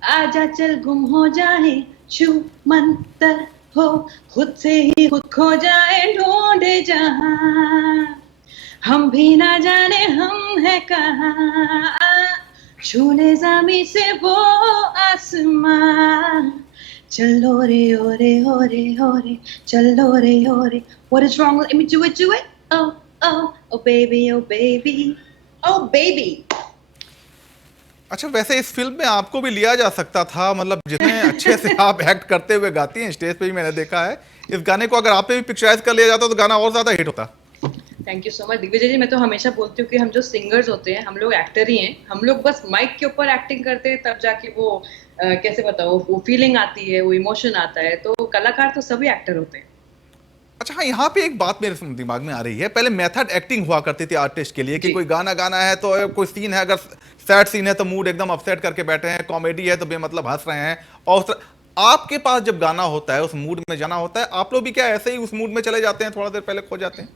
आजा चल गुम हो जाए, छू मंतर हो, खुद से ही खुद खो जाए, ढूंढे जहां, हम भी ना जाने हम है कहाँ, छू ले ज़मीं से वो आसमां, चलो रे ओ रे ओ रे ओ रे, चलो रे ओ रे, what is wrong, let me do it, oh oh oh baby, oh baby, oh baby। अच्छा, वैसे इस फिल्म में आपको भी लिया जा सकता था, मतलब जितने अच्छे से आप एक्ट करते हुए गाती हैं स्टेज पे भी मैंने देखा है, इस गाने को अगर आप पे भी पिक्चराइज कर लिया जाता तो गाना और ज्यादा हिट होता। Thank you so much Digvijay ji. मैं तो हमेशा बोलती हूँ कि हम जो सिंगर्स होते हैं, हम लोग एक्टर ही हैं। हम लोग बस माइक के ऊपर एक्टिंग करते हैं, तब जाके वो कैसे बताओ, वो फीलिंग आती है, वो इमोशन आता है। तो कलाकार तो सभी एक्टर होते हैं। अच्छा हाँ, यहाँ पे एक बात मेरे दिमाग में आ रही है, पहले मेथड एक्टिंग हुआ करती थी आर्टिस्ट के लिए कि जी। कोई गाना गाना है तो कोई सीन है, अगर सैड सीन है तो मूड एकदम अपसेट करके बैठे हैं, कॉमेडी है तो बेमतलब हंस रहे हैं, और आपके पास जब गाना होता है, उस मूड में जाना होता है, आप लोग भी क्या ऐसे ही उस मूड में चले जाते हैं, थोड़ा देर पहले खो जाते हैं?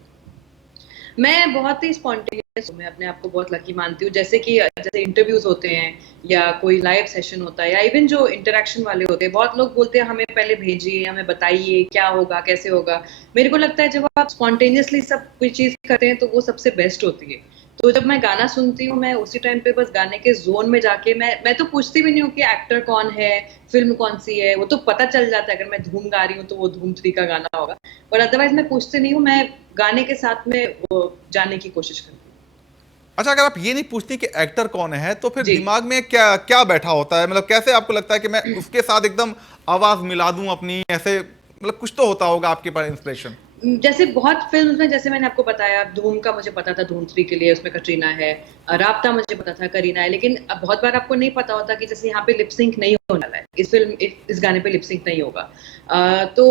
मैं बहुत ही स्पॉन्टेनियस हूँ, मैं अपने आप को बहुत लकी मानती हूँ। जैसे इंटरव्यूज होते हैं या कोई लाइव सेशन होता है या इवन जो इंटरेक्शन वाले होते हैं, बहुत लोग बोलते हैं हमें पहले भेजिए, हमें बताइए क्या होगा, कैसे होगा। मेरे को लगता है जब आप स्पॉन्टेनियसली सब कोई चीज करते हैं तो वो सबसे बेस्ट होती है। तो जब मैं गाना सुनती हूँ, मैं उसी टाइम पे बस गाने के जोन में जाके, मैं तो पूछती भी नहीं हूँ कि एक्टर कौन है, फिल्म कौन सी है, वो तो पता चल जाता है। अगर मैं धूम गा रही हूँ तो वो धूम 3 का गाना होगा, पर अदरवाइज मैं पूछती नहीं हूँ, मैं गाने के साथ में वो जाने की कोशिश करती हूँ। अच्छा, अगर आप ये नहीं पूछती कि एक्टर कौन है, तो फिर जी। दिमाग में क्या क्या बैठा होता है, मतलब कैसे आपको लगता है कि मैं उसके साथ एकदम आवाज मिला दूं अपनी, ऐसे मतलब कुछ तो होता होगा आपके पास इंस्पिरेशन? जैसे बहुत फिल्म्स में, जैसे मैंने आपको बताया, धूम का मुझे पता था, धूम 3 के लिए उसमें कटरीना है। राब्ता मुझे पता था करीना है। लेकिन अब बहुत बार आपको नहीं पता होता कि जैसे यहाँ पे लिपसिंक नहीं होने वाला है, इस गाने पे लिपसिंक नहीं होगा। तो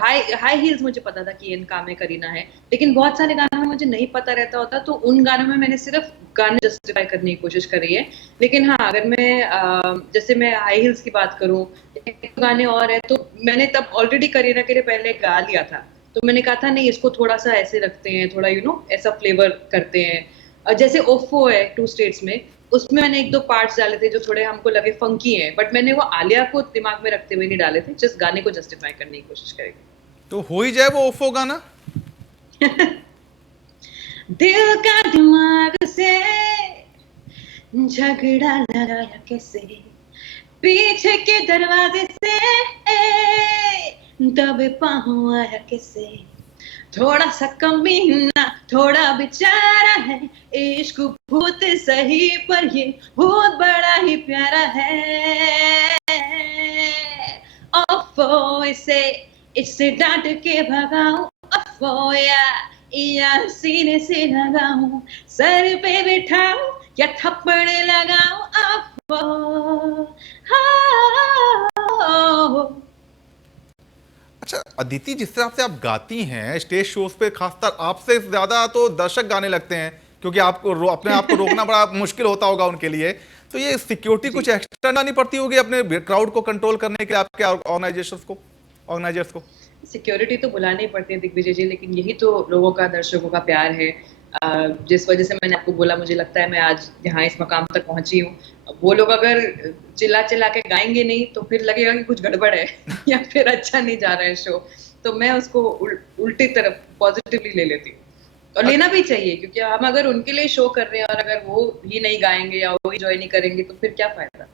हाई हील्स मुझे पता था कि इनका में करीना है। लेकिन बहुत सारे गानों में मुझे नहीं पता रहता होता, तो उन गानों में मैंने सिर्फ गाने जस्टिफाई करने की कोशिश करी है। लेकिन हाँ, अगर मैं जैसे मैं हाई हील्स की बात करूँ, गाने और है, तो मैंने तब ऑलरेडी करीना के लिए पहले गा लिया था। तो मैंने कहा था नहीं, इसको थोड़ा सा ऐसे रखते हैं, थोड़ा ऐसा फ्लेवर करते हैं। जैसे ओफो है 2 स्टेट्स में, उसमें मैंने 1-2 पार्ट्स डाले थे जो थोड़े हमको लगे फंकी हैं, बट मैंने वो आलिया को दिमाग में रखते हुए नहीं डाले थे, जस्ट गाने को जस्टिफाई करने की कोशिश करेगी। तो हो ही जाए वो ओफो गाना। दिल का दिमाग से झगड़ा लगाया कैसे, पीछे के दरवाजे से दबे पाँव आया कैसे, थोड़ा सा कमीना, थोड़ा बेचारा है, इश्क भूत सही पर ये भूत बड़ा ही प्यारा है। ओफो इससे डांट के भगाऊं, ओफो या सीने से लगाऊं, सर पे बिठाऊं या थप्पड़ लगाऊं, ओफो हाँ। अच्छा अदिति, जिस तरह से आप गाती हैं स्टेज शोज पे, खासकर आपसे ज्यादा तो दर्शक गाने लगते हैं क्योंकि आपको अपने आप को रोकना बड़ा मुश्किल होता होगा उनके लिए। तो ये सिक्योरिटी कुछ एक्स्ट्रा लानी पड़ती होगी अपने क्राउड को कंट्रोल करने के लिए आपके ऑर्गेनाइजर्स को? सिक्योरिटी तो बुलानी पड़ती है दिग्विजय जी, लेकिन यही तो लोगों का, दर्शकों का प्यार है। जिस वजह से मैंने आपको बोला, मुझे लगता है मैं आज यहाँ इस मकाम तक पहुंची हूँ। वो लोग अगर चिल्ला चिल्ला के गाएंगे नहीं तो फिर लगेगा कि कुछ गड़बड़ है या फिर अच्छा नहीं जा रहा है शो। तो मैं उसको उल्टी तरफ पॉजिटिवली ले लेती हूँ, और लेना भी चाहिए, क्योंकि हम अगर उनके लिए शो कर रहे हैं और अगर वो ही नहीं गाएंगे या वो एंजॉय नहीं करेंगे तो फिर क्या फायदा।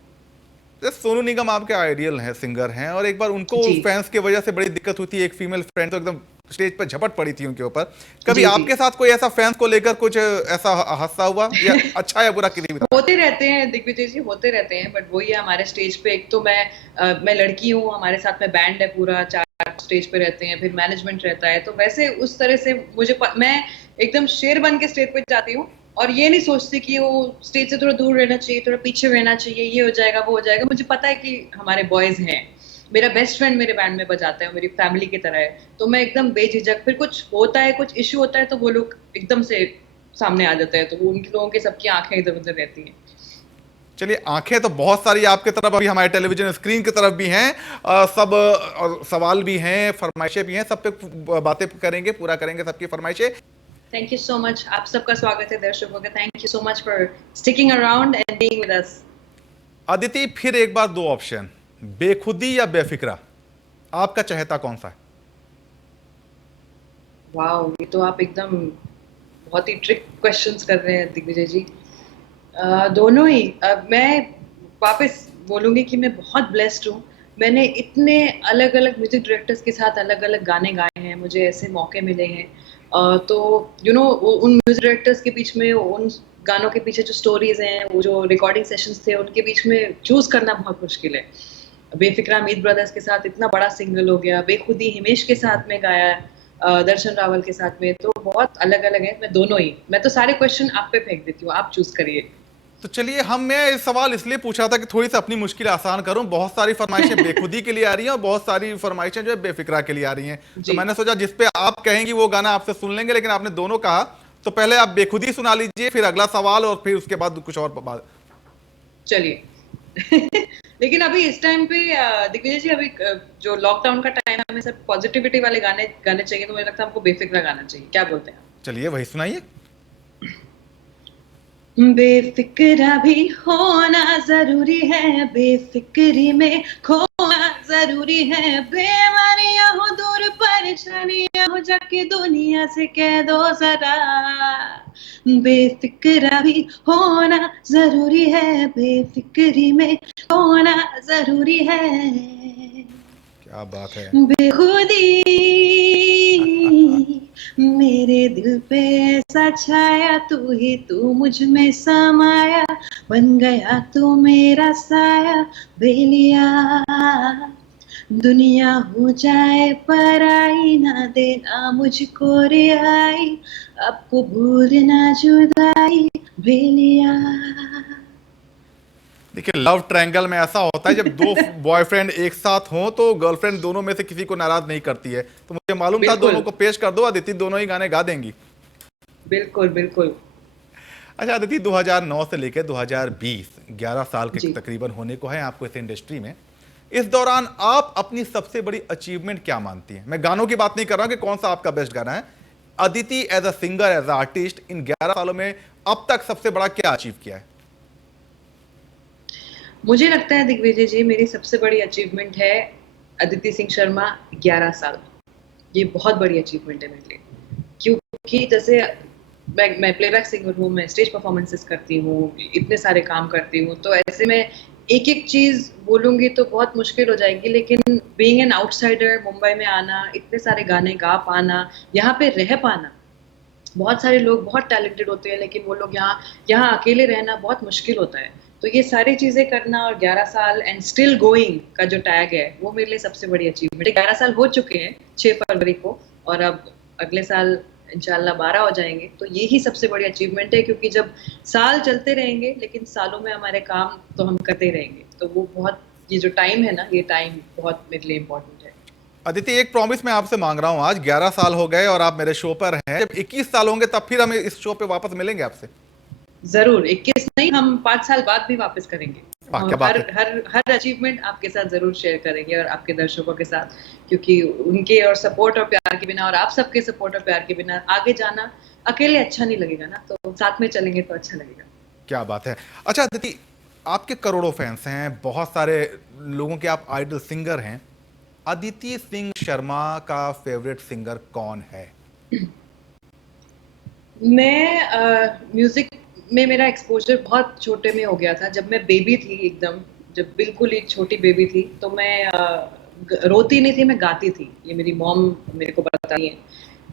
सोनू निगम आपके आइडियल हैं, सिंगर हैं, और एक बार उनको जी। फैंस की वजह से बड़ी दिक्कत हुई थी। एक फीमेल फ्रेंड तो एकदम स्टेज पर झपट पड़ी थी उनके ऊपर। कभी जी, जी। आपके साथ कोई ऐसा फैंस को लेकर कुछ ऐसा हादसा हुआ, या अच्छा या बुरा किसी भी तरह? होते रहते हैं दिग्विजय जी, होते रहते हैं, बट वही है हमारे स्टेज पे। एक तो मैं लड़की हूँ, हमारे साथ में बैंड है पूरा, 4 स्टेज पे रहते हैं, फिर मैनेजमेंट रहता है, तो वैसे उस तरह से मैं एकदम शेर बन के स्टेज पे जाती हूँ, और ये नहीं सोचती कि वो स्टेज से थोड़ा दूर रहना चाहिए, थोड़ा पीछे रहना चाहिए, ये हो जाएगा वो हो जाएगा। मुझे पता है कि हमारे बॉयज हैं, मेरा बेस्ट फ्रेंड मेरे बैंड में बजाता है, मेरी फैमिली की तरह है, तो मैं एकदम बेझिझक, फिर कुछ होता है, कुछ इश्यू होता है तो वो लोग एकदम से सामने आ जाते हैं, तो उन लोगों की सबकी आंखें इधर उधर रहती हैं। चलिए, आंखें तो बहुत सारी आपके तरफ अभी हमारे टेलीविजन स्क्रीन की तरफ भी हैं, सब सवाल भी हैं, फरमाइशें भी हैं, सब पे बातें करेंगे, पूरा करेंगे सबकी फरमाइशें। थैंक यू सो मच, आप सबका स्वागत है दर्शकों का। Thank you so much for sticking around and being with us. Aditi, फिर एक बार 2 ऑप्शन, बेखुदी या बेफिक्रा, आपका चहेता कौन सा है? वाओ, ये तो आप एकदम बहुत ही ट्रिक क्वेश्चंस कर रहे हैं दिग्विजय जी। दोनों ही। मैं वापस बोलूंगी कि मैं बहुत ब्लेस्ड हूँ। मैंने इतने अलग अलग म्यूजिक डायरेक्टर्स के साथ अलग अलग गाने गाए हैं, मुझे ऐसे मौके मिले हैं। तो उन म्यूजिक डायरेक्टर्स के बीच में, उन गानों के पीछे जो स्टोरीज हैं, वो जो रिकॉर्डिंग सेशंस थे, उनके बीच में चूज करना बहुत मुश्किल है। बेफिक्रा मीत ब्रदर्स के साथ इतना बड़ा सिंगल हो गया, बेखुदी हिमेश के साथ में गाया, दर्शन रावल के साथ में, तो बहुत अलग अलग है। मैं दोनों ही, मैं तो सारे क्वेश्चन आप पे फेंक देती हूँ, आप चूज करिए। तो चलिए, मैं इस सवाल इसलिए पूछा था कि थोड़ी सी अपनी मुश्किल आसान करूं। बहुत सारी फरमाइशें बेखुदी के लिए आ रही हैं और बहुत सारी फरमाइशें जो है बेफिक्रा के लिए आ रही हैं। तो जी। मैंने सोचा जिस पे आप कहेंगी वो गाना आपसे सुन लेंगे, लेकिन आपने दोनों कहा, तो पहले आप बेखुदी सुना लीजिए, फिर अगला सवाल, और फिर उसके बाद कुछ और बात। चलिए लेकिन अभी इस टाइम पे दिग्विजय जी, अभी जो लॉकडाउन का टाइम है, हमें सब पॉजिटिविटी वाले गाने गाने चाहिए, तो मुझे लगता है हमको बेफिक्रा गाना चाहिए। क्या बोलते हैं? चलिए, वही सुनाइए। बेफिक्रा भी होना जरूरी है, बेफिक्री में खोना जरूरी है, बेमारियां हो दूर, परेशानियां हो जाके दुनिया से कह दो जरा, बेफिक्रा भी होना जरूरी है, बेफिक्री में खोना जरूरी है। क्या बात है। बेखुदी मेरे दिल पे ऐसा छाया, तू मुझ में समाया, बन गया तू मेरा साया, बेलिया दुनिया हो जाए पराई, ना देना मुझको रिहाई, आपको भूलना जुदाई, बेलिया। देखिए, लव ट्रायंगल में ऐसा होता है जब 2 बॉयफ्रेंड एक साथ हों तो गर्लफ्रेंड दोनों में से किसी को नाराज नहीं करती है। तो मुझे मालूम था बिल्कुल। दोनों को पेश कर दो, अदिति दोनों ही गाने गा देंगी। बिल्कुल बिल्कुल। अच्छा अदिति, 2009 से लेकर 2020, 11 साल के जी। तकरीबन होने को है आपको इस इंडस्ट्री में। इस दौरान आप अपनी सबसे बड़ी अचीवमेंट क्या मानती हैं? मैं गानों की बात नहीं कर रहा हूं कि कौन सा आपका बेस्ट गाना है। Aditi as a singer, as a artist, इन 11 सालों में अब तक सबसे बड़ा क्या अचीव किया है? मुझे लगता है दिग्विजय जी, मेरी सबसे बड़ी अचीवमेंट है अदिति सिंह शर्मा 11 साल। ये बहुत बड़ी अचीवमेंट है मेरे लिए, क्योंकि जैसे मैं प्लेबैक सिंगर हूँ, मैं स्टेज परफॉर्मेंसेस करती हूँ, इतने सारे काम करती हूँ, तो ऐसे में एक एक चीज बोलूंगी तो बहुत मुश्किल हो जाएगी। लेकिन बीइंग एन आउटसाइडर, मुंबई में आना, इतने सारे गाने गा पाना, यहाँ पे रह पाना, बहुत सारे लोग बहुत टैलेंटेड होते हैं, लेकिन वो लोग यहाँ अकेले रहना बहुत मुश्किल होता है। तो ये सारी चीजें करना, और 11 साल एंड स्टिल गोइंग का जो टैग है, वो मेरे लिए सबसे बड़ी अचीवमेंट है। 11 साल हो चुके हैं 6 फरवरी को, और अब अगले साल इंशाल्लाह 12 हो जाएंगे, तो यही सबसे बड़ी अचीवमेंट है। क्योंकि जब साल चलते रहेंगे, लेकिन सालों में हमारे काम तो हम करते रहेंगे, तो वो बहुत, ये जो टाइम है ना, ये टाइम बहुत मेरे लिए इम्पोर्टेंट है। अदिति, एक प्रॉमिस मैं आपसे मांग रहा हूं। आज 11 साल हो गए और आप मेरे शो पर हैं। जब 21 साल होंगे तब फिर हम इस शो पे वापस मिलेंगे आपसे। जरूर, 21 नहीं, हम 5 साल बाद भी वापस करेंगे। वाह, हम क्या बात हर है। हर हर अचीवमेंट आपके साथ जरूर शेयर करेंगे और आपके दर्शकों के साथ, क्योंकि उनके और सपोर्ट और प्यार के बिना और आप सबके सपोर्ट और प्यार के बिना आगे जाना अकेले अच्छा नहीं लगेगा ना, तो साथ में चलेंगे तो अच्छा लगेगा। क्या बात है। अच्छा अदिति, आपके करोड़ों फैंस हैं, बहुत सारे लोगों के आप आइडल सिंगर हैं। अदिति सिंह शर्मा का फेवरेट सिंगर कौन है? मैं म्यूजिक में मेरा एक्सपोजर बहुत छोटे में हो गया था, जब मैं बेबी थी एकदम, जब बिल्कुल एक छोटी बेबी थी, तो मैं रोती नहीं थी, मैं गाती थी। ये मेरी मॉम मेरे को बताती है।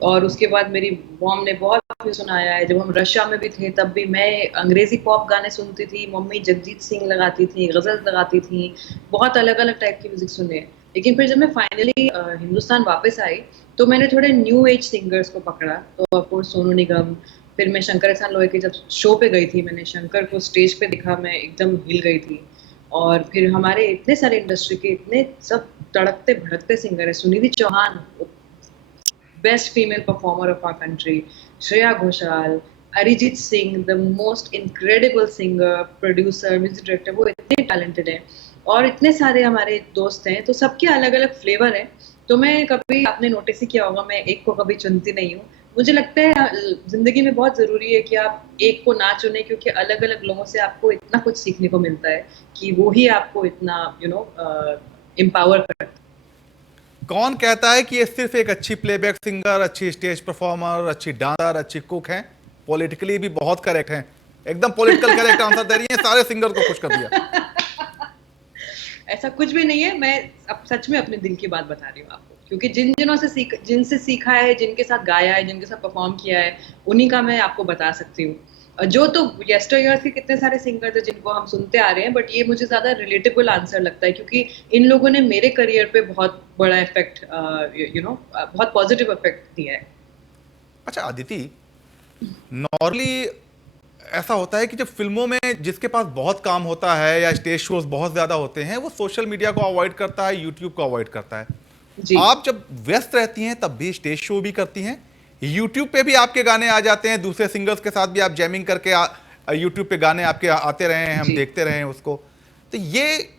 और उसके बाद मेरी मॉम ने बहुत कुछ सुनाया है। जब हम रशिया में भी थे तब भी मैं अंग्रेजी पॉप गाने सुनती थी, मम्मी जगजीत सिंह लगाती थी, गजल लगाती थी, बहुत अलग अलग टाइप की म्यूजिक सुने। लेकिन फिर जब मैं फाइनली हिंदुस्तान वापस आई तो मैंने थोड़े न्यू एज सिंगर्स को पकड़ा। तो ऑफकोर्स सोनू निगम, फिर मैं शंकर एहसान लोहे के जब शो पे गई थी, मैंने शंकर को स्टेज पे देखा, मैं एकदम हिल गई थी। और फिर हमारे इतने सारे इंडस्ट्री के इतने सब तड़कते भड़कते सिंगर है, Sunidhi Chauhan, best female performer of our country, Shreya Ghoshal, Arijit Singh, the most incredible singer, producer, music director, वो इतने टैलेंटेड हैं। और इतने सारे हमारे दोस्त हैं, तो सबके अलग अलग फ्लेवर हैं। तो मैं कभी, आपने नोटिस ही किया होगा, मैं एक को कभी चुनती नहीं हूँ। मुझे लगता है जिंदगी में बहुत जरूरी है कि आप एक को ना चुने, क्योंकि अलग अलग लोगों से आपको इतना कुछ सीखने को मिलता है कि वो ही आपको इतना एम्पावर करता है। कौन कहता है कि ये सिर्फ एक अच्छी प्लेबैक सिंगर, अच्छी स्टेज परफॉर्मर, अच्छी डांसर, अच्छी कुक हैं? पॉलिटिकली भी बहुत करेक्ट हैं, एकदम पॉलिटिकल करेक्ट आंसर दे रही हैं, सारे सिंगर को खुश कर दिया। ऐसा कुछ भी नहीं है, मैं अब सच में अपने दिल की बात बता रही हूँ आपको, क्योंकि जिनसे सीखा है, जिनके साथ गाया है, जिनके साथ परफॉर्म किया है, उन्हीं का मैं आपको बता सकती हूँ। जो तो यस्टर ईयर्स के कितने सारे सिंगर थे जिनको हम सुनते आ रहे हैं, बट ये मुझे ज्यादा रिलेटेबल आंसर लगता है, क्योंकि इन लोगों ने मेरे करियर पे बहुत बड़ा इफेक्ट, बहुत पॉजिटिव इफेक्ट दिया है। अच्छा अदिति, नॉर्मली ऐसा होता है कि जब फिल्मों में जिसके पास बहुत काम होता है या स्टेज शोज बहुत ज्यादा होते हैं, वो सोशल मीडिया को अवॉइड करता है, यूट्यूब को अवॉइड करता है। जी। आप जब व्यस्त रहती हैं तब भी स्टेज शो भी करती हैं, यूट्यूब पे भी आपके गाने आ जाते हैं, दूसरे सिंगर्स के साथ भी आप जैमिंग करके यूट्यूब पे गाने आपके आते रहे हैं, हम जी। देखते रहे हैं उसको। तो ये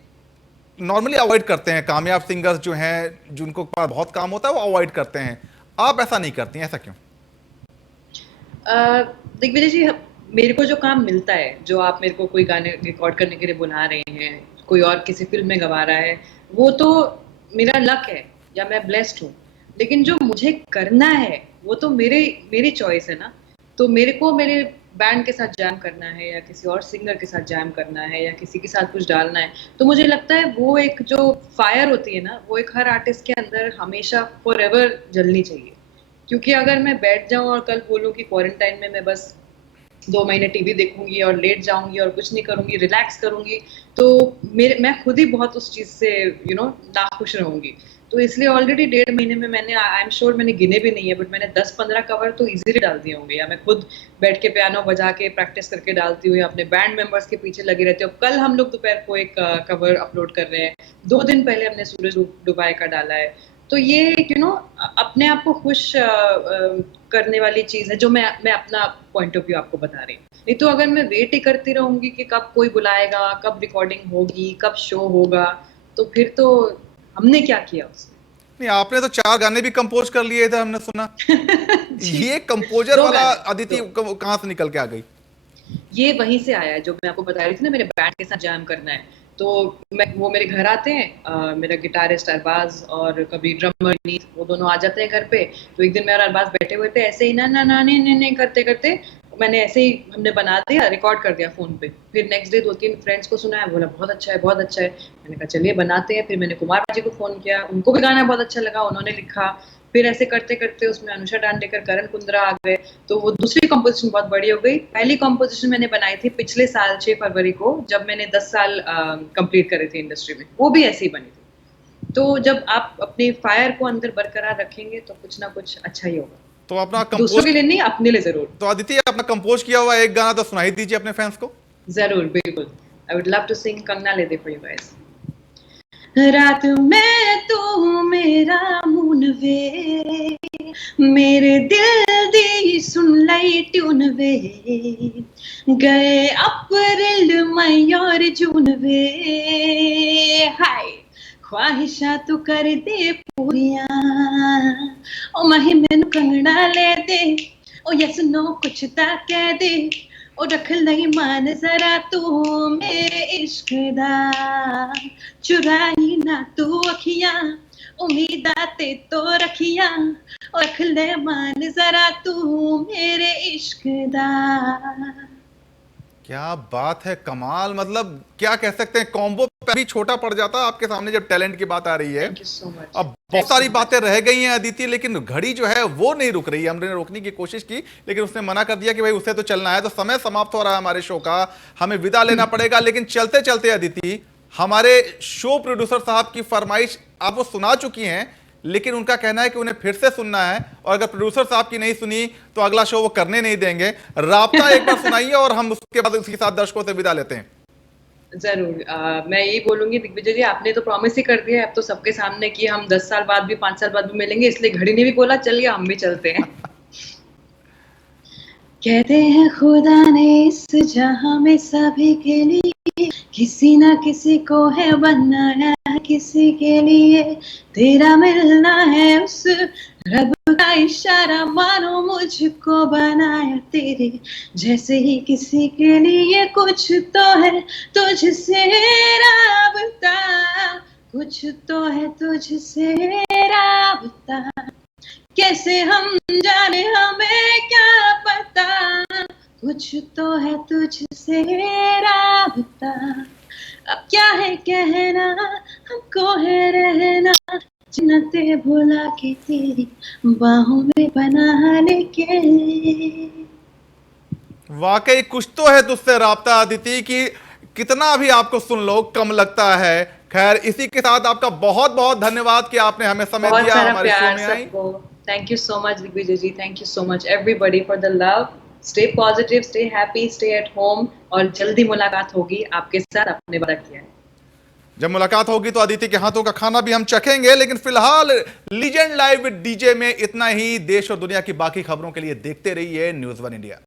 नॉर्मली अवॉइड करते हैं, कामयाब सिंगर्स जो हैं जिनको पास बहुत काम होता है वो अवॉइड करते हैं। आप ऐसा नहीं करती हैं, ऐसा क्यों? दिग्विजय जी, मेरे को जो काम मिलता है, जो आप मेरे को कोई गाने रिकॉर्ड करने के लिए बुला रहे हैं, कोई और किसी फिल्म में गवा रहा है, वो तो मेरा लक है या मैं ब्लेस्ड हूँ। लेकिन जो मुझे करना है वो तो मेरी चॉइस है ना। तो मेरे को मेरे बैंड के साथ जैम करना है या किसी और सिंगर के साथ जैम करना है या किसी के साथ कुछ डालना है, तो मुझे लगता है वो एक जो फायर होती है ना, वो एक हर आर्टिस्ट के अंदर हमेशा फॉर एवर जलनी चाहिए। क्योंकि अगर मैं बैठ जाऊं और कल बोलूं कि क्वारंटाइन में मैं बस 2 महीने टीवी देखूंगी और लेट जाऊंगी और कुछ नहीं करूंगी, रिलैक्स करूंगी, तो मैं खुद ही बहुत उस चीज से नाखुश रहूंगी। तो इसलिए ऑलरेडी 1.5 महीने में मैंने, आई एम श्योर मैंने गिने भी नहीं है, बट मैंने 10-15 कवर तो इजीली डाल दिए होंगे, या मैं खुद बैठ के पियानो बजा के प्रैक्टिस करके डालती हूँ, या अपने बैंड मेंबर्स के पीछे लगे रहते हो। कल हम लोग दोपहर को एक कवर अपलोड कर रहे हैं, 2 दिन पहले हमने सूरज डुबाए का डाला है। तो ये अपने आप को खुश करने वाली चीज है, जो मैं अपना पॉइंट ऑफ व्यू आपको बता रही हूँ। नहीं तो अगर मैं वेट ही करती रहूंगी कि कब कोई बुलाएगा, कब रिकॉर्डिंग होगी, कब शो होगा, तो फिर तो हमने क्या किया उसमें। नहीं, आपने तो 4 गाने भी कंपोज कर लिए थे, हमने सुना। ये कंपोजर 2 वाला गाने, अदिति 2। कहां से निकल के आ गई? ये वहीं से आया है, जो मैं आपको बता रही थी ना, मेरे बैंड के साथ जैम करना है। तो वो मेरे घर आते हैं, मेरा गिटारिस्ट अरबाज और कभी ड्रमर नीत, वो दोनों आ जाते हैं घर पे। तो एक दिन मैं और अरबाज बैठे हुए थे, ऐसे ही ना ना ना ने करते करते मैंने ऐसे ही हमने बना दिया, रिकॉर्ड कर दिया फोन पे। फिर नेक्स्ट डे 2-3 फ्रेंड्स को सुनाया, बोला बहुत अच्छा है, बहुत अच्छा है। मैंने कहा चलिए बनाते हैं। फिर मैंने कुमार जी को फोन किया, उनको भी गाना बहुत अच्छा लगा, उन्होंने लिखा। फिर ऐसे करते करते उसमें अनुषा डांडेकर, करण कुंद्रा आ गए, तो वो दूसरी कंपोजिशन बहुत बड़ी हो गई। पहली कंपोजिशन मैंने बनाई थी पिछले साल 6 फरवरी को, जब मैंने 10 साल कंप्लीट करे थे इंडस्ट्री में, वो भी ऐसे ही बनी थी। तो जब आप अपने फायर को अंदर बरकरार रखेंगे तो कुछ ना कुछ अच्छा ही होगा। तो अपना दूसरों के कंपोज, लिए नहीं, अपने लिए जरूर। तो अदिति अपना कंपोज किया हुआ एक गाना तो सुनाई दीजिए अपने फैंस को। जरूर, बिल्कुल। I would love to sing कंगना ले दे फॉर यू गाइस। रात में तू मेरा मून वे मेरे दिल दी सुन लई ट्यून वे गए अप्रैल मई और जून वे हाय ख्वाहिशा तू कर दे पूरियां ओ मही मैनू कंगना ले दे ओ यस नो कुछ ता कह दे ओ रख लई मान जरा तू मेरे इश्क दा चुराई ना तू अखियां उम्मीदां ते तो रखियां ओ रख ले मान जरा तू मेरे इश्क दा क्या बात है, कमाल। मतलब क्या कह सकते हैं, कॉम्बो पे भी छोटा पड़ जाता है आपके सामने जब टैलेंट की बात आ रही है। Thank you so much. अब बहुत सारी बातें रह गई हैं अदिति, लेकिन घड़ी जो है वो नहीं रुक रही है। हमने रोकने की कोशिश की लेकिन उसने मना कर दिया कि भाई उसे तो चलना है। तो समय समाप्त हो रहा है हमारे शो का, हमें विदा लेना पड़ेगा। लेकिन चलते चलते अदिति, हमारे शो प्रोड्यूसर साहब की फरमाइश आप वो सुना चुकी हैं, लेकिन उनका कहना है कि उन्हें फिर से सुनना है, और अगर प्रोड्यूसर साहब की नहीं सुनी तो अगला शो वो करने नहीं देंगे। राब्ता एक बार सुनाइए और हम उसके बाद उसके साथ दर्शकों से विदा लेते हैं। जरूर मैं यही बोलूंगी दिग्विजय जी, आपने तो प्रॉमिस ही कर दिया है अब तो सबके सामने कि हम 10 साल बाद भी 5 साल बाद भी मिलेंगे, इसलिए घड़ी ने भी बोला चलिए हम भी चलते हैं। कहते हैं खुदा ने इस जहां में सभी के लिए किसी ना किसी को है बनाया है, किसी के लिए तेरा मिलना है उस रब का इशारा, मानो मुझको बनाया तेरे जैसे ही किसी के लिए कुछ तो है तुझसे राबता, कुछ तो है तुझसे राबता, कैसे हम जाने हमें क्या पता, कुछ तो है तुझसे राबता, अब क्या है कहना हमको है रहना, जन्नते भुला के तेरी बाहों में बना लेके। वाकई कुछ तो है तुझसे राब्ता अदिति की, कितना भी आपको सुन लो कम लगता है। खैर इसी के साथ आपका बहुत बहुत धन्यवाद कि आपने हमें समय बहुत दिया, सारा हमारे शो प्यार में आई। सबको। Thank you so much Digvijay ji, thank you so much everybody for the love. Stay positive, stay happy, stay at home, और जल्दी मुलाकात होगी आपके साथ, आपने वादा किया है। जब मुलाकात होगी तो अदिति के हाथों का खाना भी हम चखेंगे। लेकिन फिलहाल लीजेंड लाइव विद डीजे में इतना ही। देश और दुनिया की बाकी खबरों के लिए देखते रहिए न्यूज़ 1 इंडिया।